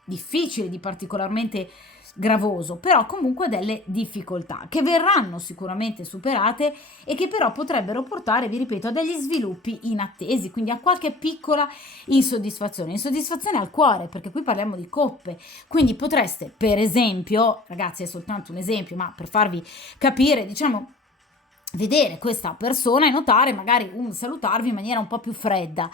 difficile, di particolarmente gravoso, però comunque delle difficoltà che verranno sicuramente superate e che però potrebbero portare, vi ripeto, a degli sviluppi inattesi, quindi a qualche piccola insoddisfazione al cuore, perché qui parliamo di coppe, quindi potreste, per esempio, ragazzi, è soltanto un esempio, ma per farvi capire, diciamo, vedere questa persona e notare magari un salutarvi in maniera un po' più fredda.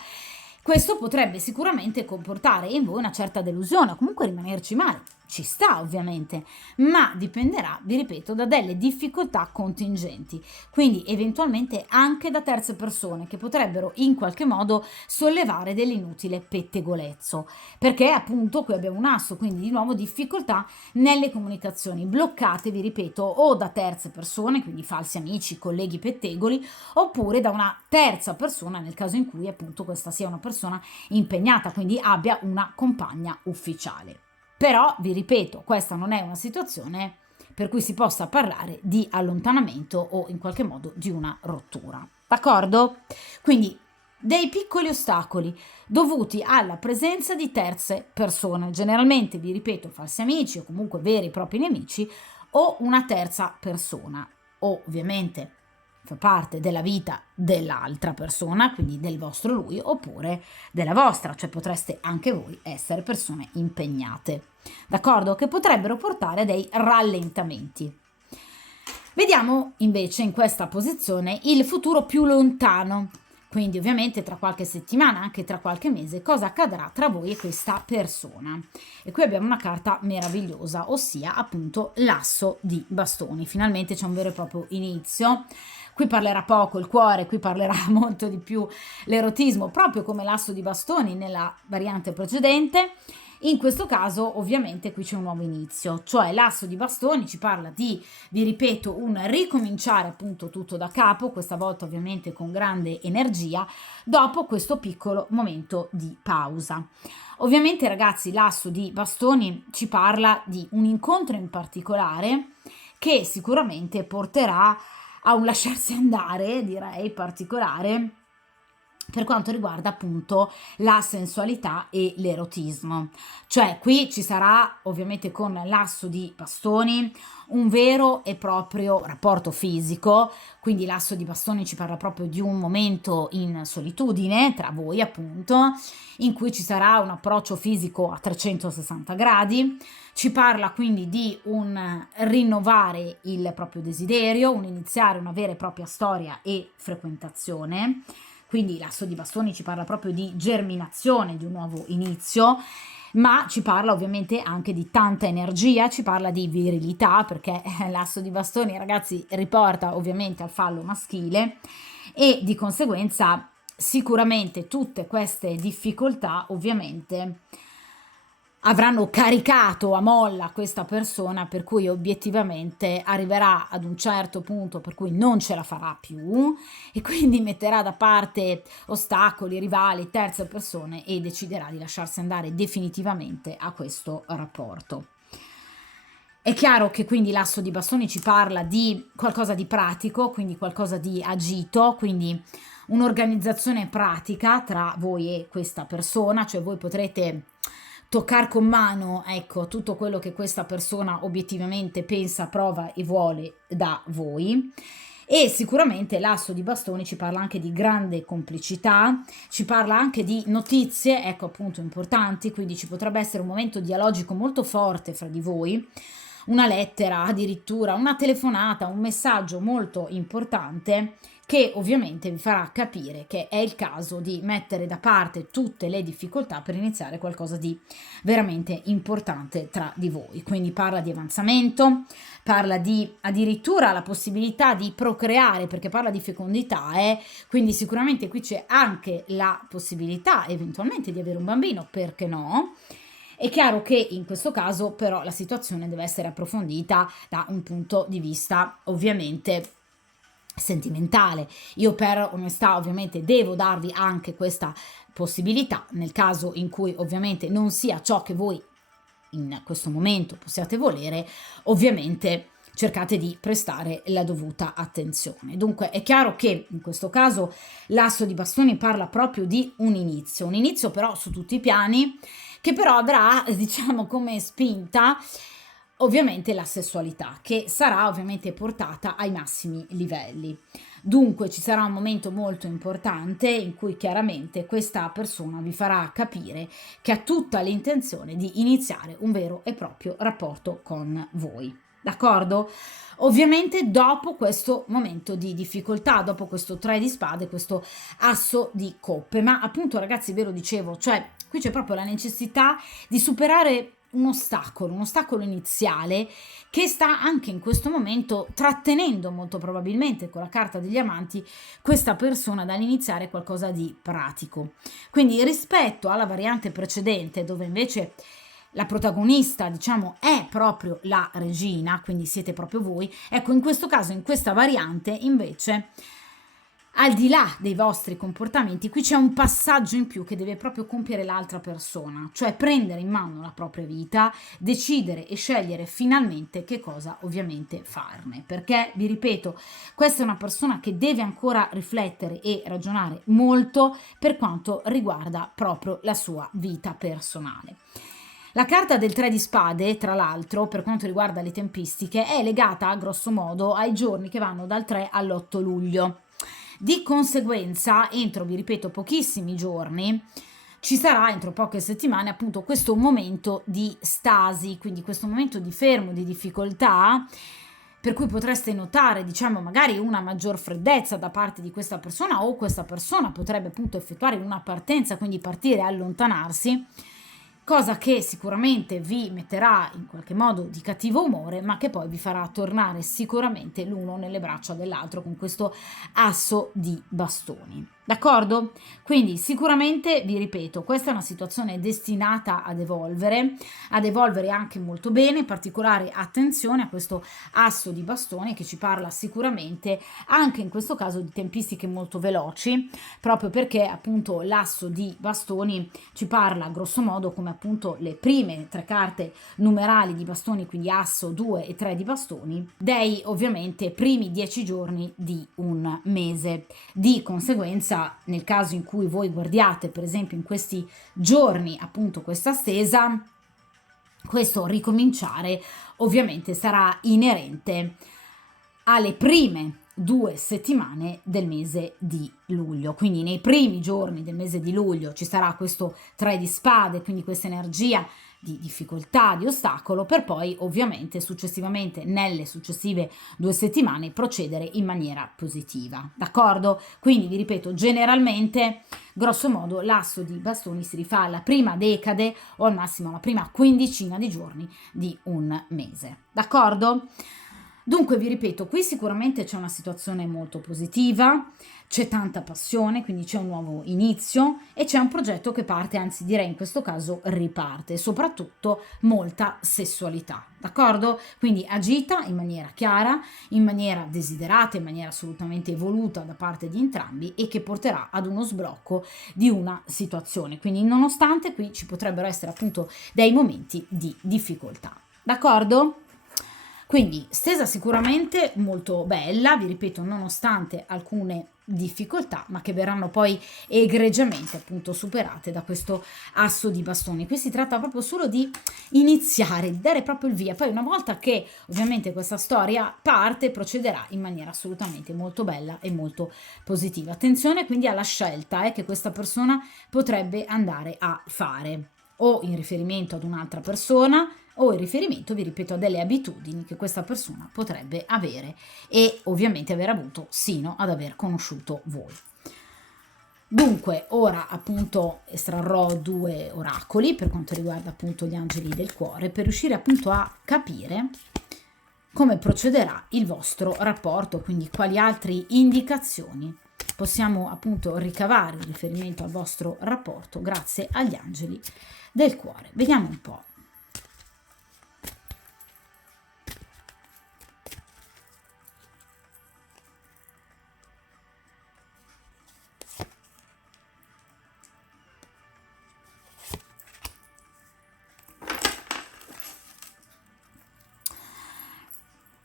Questo potrebbe sicuramente comportare in voi una certa delusione o comunque rimanerci male. Ci sta ovviamente, ma dipenderà, vi ripeto, da delle difficoltà contingenti, quindi eventualmente anche da terze persone che potrebbero in qualche modo sollevare dell'inutile pettegolezzo, perché appunto qui abbiamo un asso, quindi di nuovo difficoltà nelle comunicazioni bloccate, vi ripeto, o da terze persone, quindi falsi amici, colleghi pettegoli, oppure da una terza persona nel caso in cui appunto questa sia una persona impegnata, quindi abbia una compagna ufficiale. Però vi ripeto, questa non è una situazione per cui si possa parlare di allontanamento o in qualche modo di una rottura. D'accordo? Quindi dei piccoli ostacoli dovuti alla presenza di terze persone, generalmente vi ripeto falsi amici o comunque veri e propri nemici o una terza persona, o ovviamente fa parte della vita dell'altra persona, quindi del vostro lui oppure della vostra, cioè potreste anche voi essere persone impegnate, d'accordo? Che potrebbero portare a dei rallentamenti. Vediamo invece in questa posizione il futuro più lontano, quindi ovviamente tra qualche settimana, anche tra qualche mese, cosa accadrà tra voi e questa persona. E qui abbiamo una carta meravigliosa, ossia appunto l'asso di bastoni. Finalmente c'è un vero e proprio inizio. Qui parlerà poco il cuore, qui parlerà molto di più l'erotismo, proprio come l'asso di bastoni nella variante precedente. In questo caso ovviamente qui c'è un nuovo inizio, cioè l'asso di bastoni ci parla di, vi ripeto, un ricominciare appunto tutto da capo, questa volta ovviamente con grande energia, dopo questo piccolo momento di pausa. Ovviamente ragazzi l'asso di bastoni ci parla di un incontro in particolare che sicuramente porterà a un lasciarsi andare, direi, particolare per quanto riguarda appunto la sensualità e l'erotismo. Cioè qui ci sarà ovviamente con l'asso di bastoni un vero e proprio rapporto fisico, quindi l'asso di bastoni ci parla proprio di un momento in solitudine tra voi appunto, in cui ci sarà un approccio fisico a 360 gradi, ci parla quindi di un rinnovare il proprio desiderio, un iniziare una vera e propria storia e frequentazione. Quindi l'asso di bastoni ci parla proprio di germinazione, di un nuovo inizio, ma ci parla ovviamente anche di tanta energia, ci parla di virilità, perché l'asso di bastoni, ragazzi, riporta ovviamente al fallo maschile e di conseguenza sicuramente tutte queste difficoltà ovviamente avranno caricato a molla questa persona, per cui obiettivamente arriverà ad un certo punto per cui non ce la farà più e quindi metterà da parte ostacoli, rivali, terze persone e deciderà di lasciarsi andare definitivamente a questo rapporto. È chiaro che quindi l'asso di bastoni ci parla di qualcosa di pratico, quindi qualcosa di agito, quindi un'organizzazione pratica tra voi e questa persona, cioè voi potrete toccar con mano, ecco, tutto quello che questa persona obiettivamente pensa, prova e vuole da voi. E sicuramente l'asso di bastoni ci parla anche di grande complicità, ci parla anche di notizie, ecco appunto importanti, quindi ci potrebbe essere un momento dialogico molto forte fra di voi, una lettera, addirittura una telefonata, un messaggio molto importante che ovviamente vi farà capire che è il caso di mettere da parte tutte le difficoltà per iniziare qualcosa di veramente importante tra di voi. Quindi parla di avanzamento, parla di addirittura la possibilità di procreare, perché parla di fecondità, quindi sicuramente qui c'è anche la possibilità eventualmente di avere un bambino, perché no? È chiaro che in questo caso però la situazione deve essere approfondita da un punto di vista ovviamente sentimentale. Io per onestà ovviamente devo darvi anche questa possibilità nel caso in cui ovviamente non sia ciò che voi in questo momento possiate volere, ovviamente cercate di prestare la dovuta attenzione. Dunque è chiaro che in questo caso l'asso di bastoni parla proprio di un inizio però su tutti i piani, che però avrà, diciamo, come spinta ovviamente la sessualità, che sarà ovviamente portata ai massimi livelli. Dunque ci sarà un momento molto importante in cui chiaramente questa persona vi farà capire che ha tutta l'intenzione di iniziare un vero e proprio rapporto con voi. D'accordo? Ovviamente dopo questo momento di difficoltà, dopo questo 3 di spade, questo asso di coppe, ma appunto ragazzi ve lo dicevo, cioè qui c'è proprio la necessità di superare un ostacolo iniziale che sta anche in questo momento trattenendo molto probabilmente con la carta degli amanti questa persona dall'iniziare qualcosa di pratico. Quindi rispetto alla variante precedente dove invece la protagonista, diciamo, è proprio la regina, quindi siete proprio voi, ecco in questo caso, in questa variante invece al di là dei vostri comportamenti, qui c'è un passaggio in più che deve proprio compiere l'altra persona, cioè prendere in mano la propria vita, decidere e scegliere finalmente che cosa ovviamente farne. Perché, vi ripeto, questa è una persona che deve ancora riflettere e ragionare molto per quanto riguarda proprio la sua vita personale. La carta del 3 di spade, tra l'altro, per quanto riguarda le tempistiche, è legata grosso modo ai giorni che vanno dal 3 all'8 luglio. Di conseguenza, entro, vi ripeto, pochissimi giorni, ci sarà entro poche settimane appunto questo momento di stasi, quindi questo momento di fermo, di difficoltà, per cui potreste notare, diciamo, magari una maggior freddezza da parte di questa persona o questa persona potrebbe appunto effettuare una partenza, quindi partire e allontanarsi, cosa che sicuramente vi metterà in qualche modo di cattivo umore, ma che poi vi farà tornare sicuramente l'uno nelle braccia dell'altro con questo asso di bastoni. D'accordo? Quindi sicuramente, vi ripeto, questa è una situazione destinata ad evolvere anche molto bene, in particolare attenzione a questo asso di bastoni che ci parla sicuramente anche in questo caso di tempistiche molto veloci, proprio perché appunto l'asso di bastoni ci parla grosso modo come appunto le prime 3 carte numerali di bastoni, quindi asso, 2 e 3 di bastoni, dei ovviamente primi 10 giorni di un mese. Di conseguenza, nel caso in cui voi guardiate per esempio in questi giorni appunto questa stesa, questo ricominciare ovviamente sarà inerente alle prime 2 settimane del mese di luglio. Quindi nei primi giorni del mese di luglio ci sarà questo 3 di spade, quindi questa energia di difficoltà, di ostacolo, per poi ovviamente successivamente nelle successive 2 settimane procedere in maniera positiva. D'accordo? Quindi vi ripeto, generalmente grosso modo l'asso di bastoni si rifà alla prima decade o al massimo alla prima quindicina di giorni di un mese. D'accordo? Dunque vi ripeto, qui sicuramente c'è una situazione molto positiva, c'è tanta passione, quindi c'è un nuovo inizio e c'è un progetto che parte, anzi direi in questo caso riparte, e soprattutto molta sessualità, d'accordo? Quindi agita in maniera chiara, in maniera desiderata, in maniera assolutamente voluta da parte di entrambi e che porterà ad uno sblocco di una situazione. Quindi nonostante qui ci potrebbero essere appunto dei momenti di difficoltà, d'accordo? Quindi stesa sicuramente molto bella, vi ripeto, nonostante alcune difficoltà, ma che verranno poi egregiamente appunto superate da questo asso di bastoni. Qui si tratta proprio solo di iniziare, di dare proprio il via. Poi una volta che ovviamente questa storia parte, procederà in maniera assolutamente molto bella e molto positiva. Attenzione quindi alla scelta che questa persona potrebbe andare a fare, o in riferimento ad un'altra persona, o in riferimento, vi ripeto, a delle abitudini che questa persona potrebbe avere e ovviamente aver avuto sino ad aver conosciuto voi. Dunque, ora appunto estrarrò 2 oracoli per quanto riguarda appunto gli angeli del cuore, per riuscire appunto a capire come procederà il vostro rapporto, quindi quali altre indicazioni possiamo appunto ricavare in riferimento al vostro rapporto grazie agli angeli del cuore. Vediamo un po'.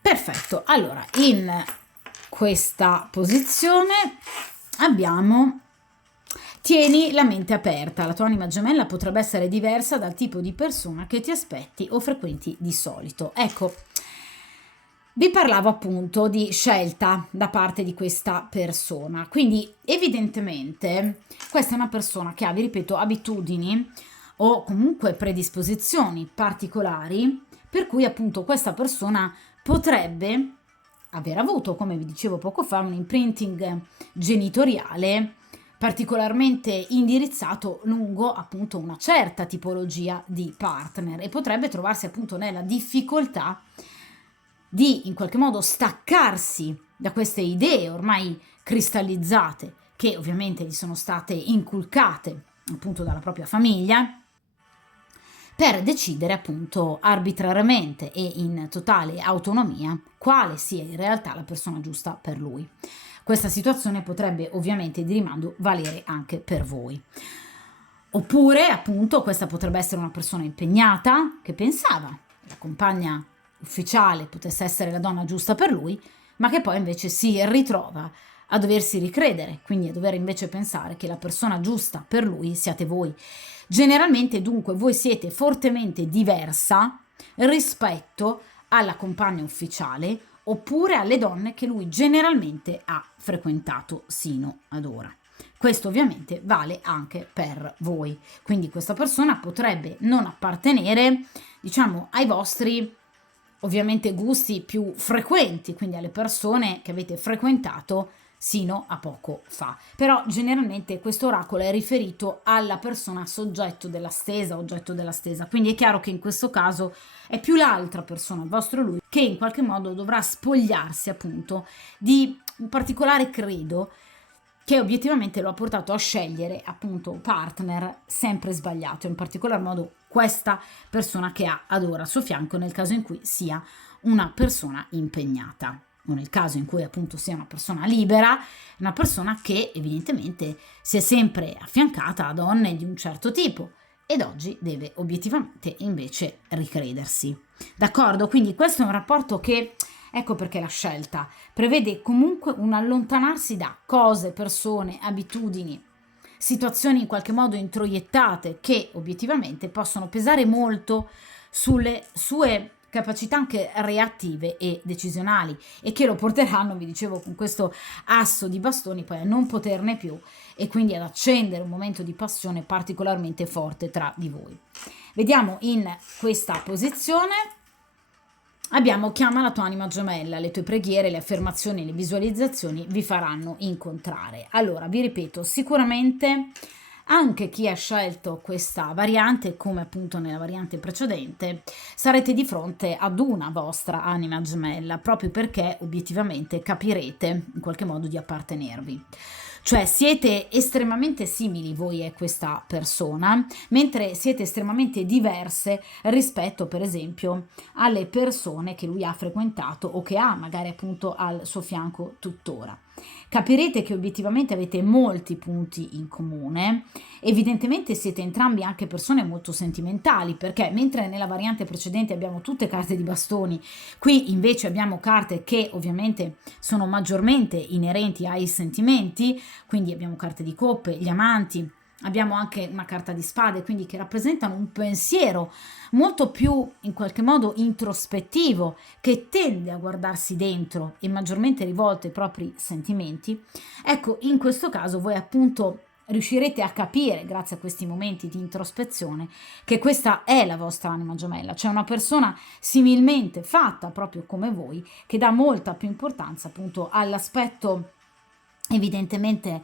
Perfetto, allora in questa posizione abbiamo: tieni la mente aperta, la tua anima gemella potrebbe essere diversa dal tipo di persona che ti aspetti o frequenti di solito. Ecco, vi parlavo appunto di scelta da parte di questa persona, quindi evidentemente questa è una persona che ha, vi ripeto, abitudini o comunque predisposizioni particolari, per cui appunto questa persona potrebbe aver avuto, come vi dicevo poco fa, un imprinting genitoriale particolarmente indirizzato lungo appunto una certa tipologia di partner, e potrebbe trovarsi appunto nella difficoltà di in qualche modo staccarsi da queste idee ormai cristallizzate che ovviamente gli sono state inculcate appunto dalla propria famiglia, per decidere appunto arbitrariamente e in totale autonomia quale sia in realtà la persona giusta per lui. Questa situazione potrebbe ovviamente di rimando valere anche per voi. Oppure appunto questa potrebbe essere una persona impegnata che pensava la compagna ufficiale potesse essere la donna giusta per lui, ma che poi invece si ritrova a doversi ricredere, quindi a dover invece pensare che la persona giusta per lui siate voi. Generalmente dunque voi siete fortemente diversa rispetto alla compagna ufficiale oppure alle donne che lui generalmente ha frequentato sino ad ora. Questo ovviamente vale anche per voi, quindi questa persona potrebbe non appartenere, diciamo, ai vostri ovviamente gusti più frequenti, quindi alle persone che avete frequentato sino a poco fa. Però generalmente questo oracolo è riferito alla persona soggetto della stesa, oggetto della stesa, quindi è chiaro che in questo caso è più l'altra persona, il vostro lui, che in qualche modo dovrà spogliarsi appunto di un particolare credo che obiettivamente lo ha portato a scegliere appunto partner sempre sbagliato, in particolar modo questa persona che ha ad ora al suo fianco nel caso in cui sia una persona impegnata, o nel caso in cui appunto sia una persona libera, una persona che evidentemente si è sempre affiancata a donne di un certo tipo ed oggi deve obiettivamente invece ricredersi. D'accordo? Quindi questo è un rapporto che, ecco perché la scelta prevede comunque un allontanarsi da cose, persone, abitudini, situazioni in qualche modo introiettate che obiettivamente possono pesare molto sulle sue capacità anche reattive e decisionali e che lo porteranno, vi dicevo, con questo asso di bastoni poi a non poterne più e quindi ad accendere un momento di passione particolarmente forte tra di voi. Vediamo in questa posizione. Abbiamo chiama la tua anima gemella, le tue preghiere, le affermazioni, le visualizzazioni vi faranno incontrare. Allora, vi ripeto, sicuramente anche chi ha scelto questa variante, come appunto nella variante precedente, sarete di fronte ad una vostra anima gemella, proprio perché obiettivamente capirete in qualche modo di appartenervi. Cioè siete estremamente simili voi e questa persona, mentre siete estremamente diverse rispetto per esempio alle persone che lui ha frequentato o che ha magari appunto al suo fianco tuttora. Capirete che obiettivamente avete molti punti in comune, evidentemente siete entrambi anche persone molto sentimentali, perché mentre nella variante precedente abbiamo tutte carte di bastoni, qui invece abbiamo carte che ovviamente sono maggiormente inerenti ai sentimenti, quindi abbiamo carte di coppe, gli amanti, abbiamo anche una carta di spade, quindi che rappresentano un pensiero molto più in qualche modo introspettivo, che tende a guardarsi dentro e maggiormente rivolto ai propri sentimenti. Ecco, in questo caso voi appunto riuscirete a capire, grazie a questi momenti di introspezione, che questa è la vostra anima gemella, cioè una persona similmente fatta proprio come voi, che dà molta più importanza appunto all'aspetto evidentemente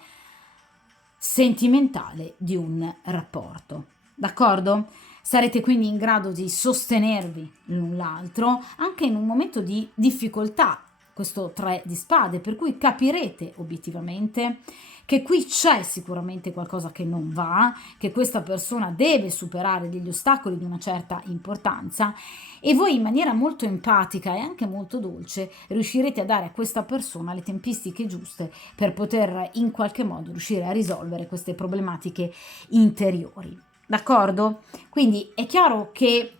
sentimentale di un rapporto. D'accordo? Sarete quindi in grado di sostenervi l'un l'altro anche in un momento di difficoltà, questo 3 di spade, per cui capirete obiettivamente che qui c'è sicuramente qualcosa che non va, che questa persona deve superare degli ostacoli di una certa importanza e voi in maniera molto empatica e anche molto dolce riuscirete a dare a questa persona le tempistiche giuste per poter in qualche modo riuscire a risolvere queste problematiche interiori. D'accordo? Quindi è chiaro che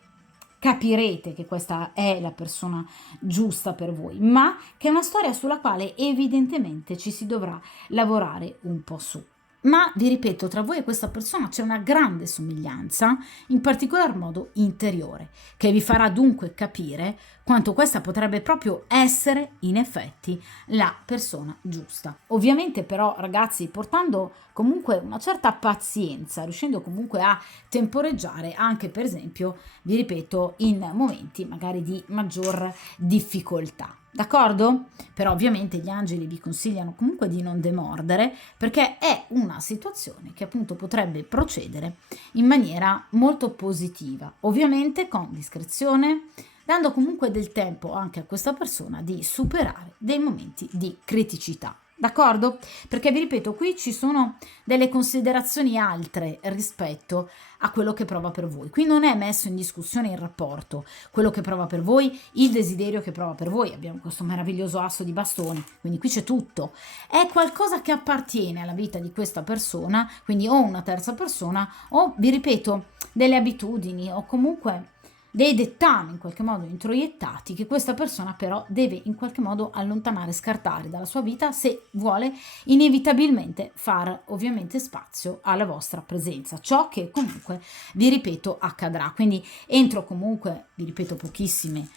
capirete che questa è la persona giusta per voi, ma che è una storia sulla quale evidentemente ci si dovrà lavorare un po' su. Ma vi ripeto, tra voi e questa persona c'è una grande somiglianza, in particolar modo interiore, che vi farà dunque capire quanto questa potrebbe proprio essere in effetti la persona giusta. Ovviamente però ragazzi, portando comunque una certa pazienza, riuscendo comunque a temporeggiare anche per esempio, vi ripeto, in momenti magari di maggior difficoltà. D'accordo? Però ovviamente gli angeli vi consigliano comunque di non demordere, perché è una situazione che appunto potrebbe procedere in maniera molto positiva, ovviamente con discrezione, dando comunque del tempo anche a questa persona di superare dei momenti di criticità. D'accordo? Perché vi ripeto, qui ci sono delle considerazioni altre rispetto a quello che prova per voi. Qui non è messo in discussione il rapporto, quello che prova per voi, il desiderio che prova per voi. Abbiamo questo meraviglioso asso di bastoni, quindi qui c'è tutto. È qualcosa che appartiene alla vita di questa persona, quindi o una terza persona o, vi ripeto, delle abitudini o comunque dei dettami in qualche modo introiettati che questa persona però deve in qualche modo allontanare, scartare dalla sua vita se vuole inevitabilmente far ovviamente spazio alla vostra presenza, ciò che comunque vi ripeto accadrà. Quindi entro comunque, vi ripeto, pochissime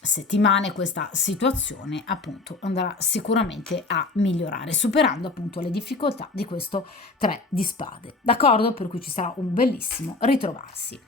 settimane questa situazione appunto andrà sicuramente a migliorare, superando appunto le difficoltà di questo 3 di spade, d'accordo? Per cui ci sarà un bellissimo ritrovarsi.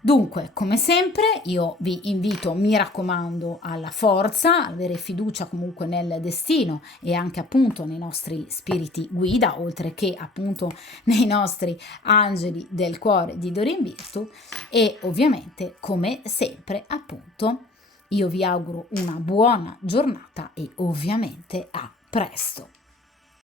Dunque, come sempre, io vi invito, mi raccomando, alla forza, ad avere fiducia comunque nel destino e anche appunto nei nostri spiriti guida, oltre che appunto nei nostri angeli del cuore di Doreen Virtue e ovviamente, come sempre, appunto, io vi auguro una buona giornata e ovviamente a presto.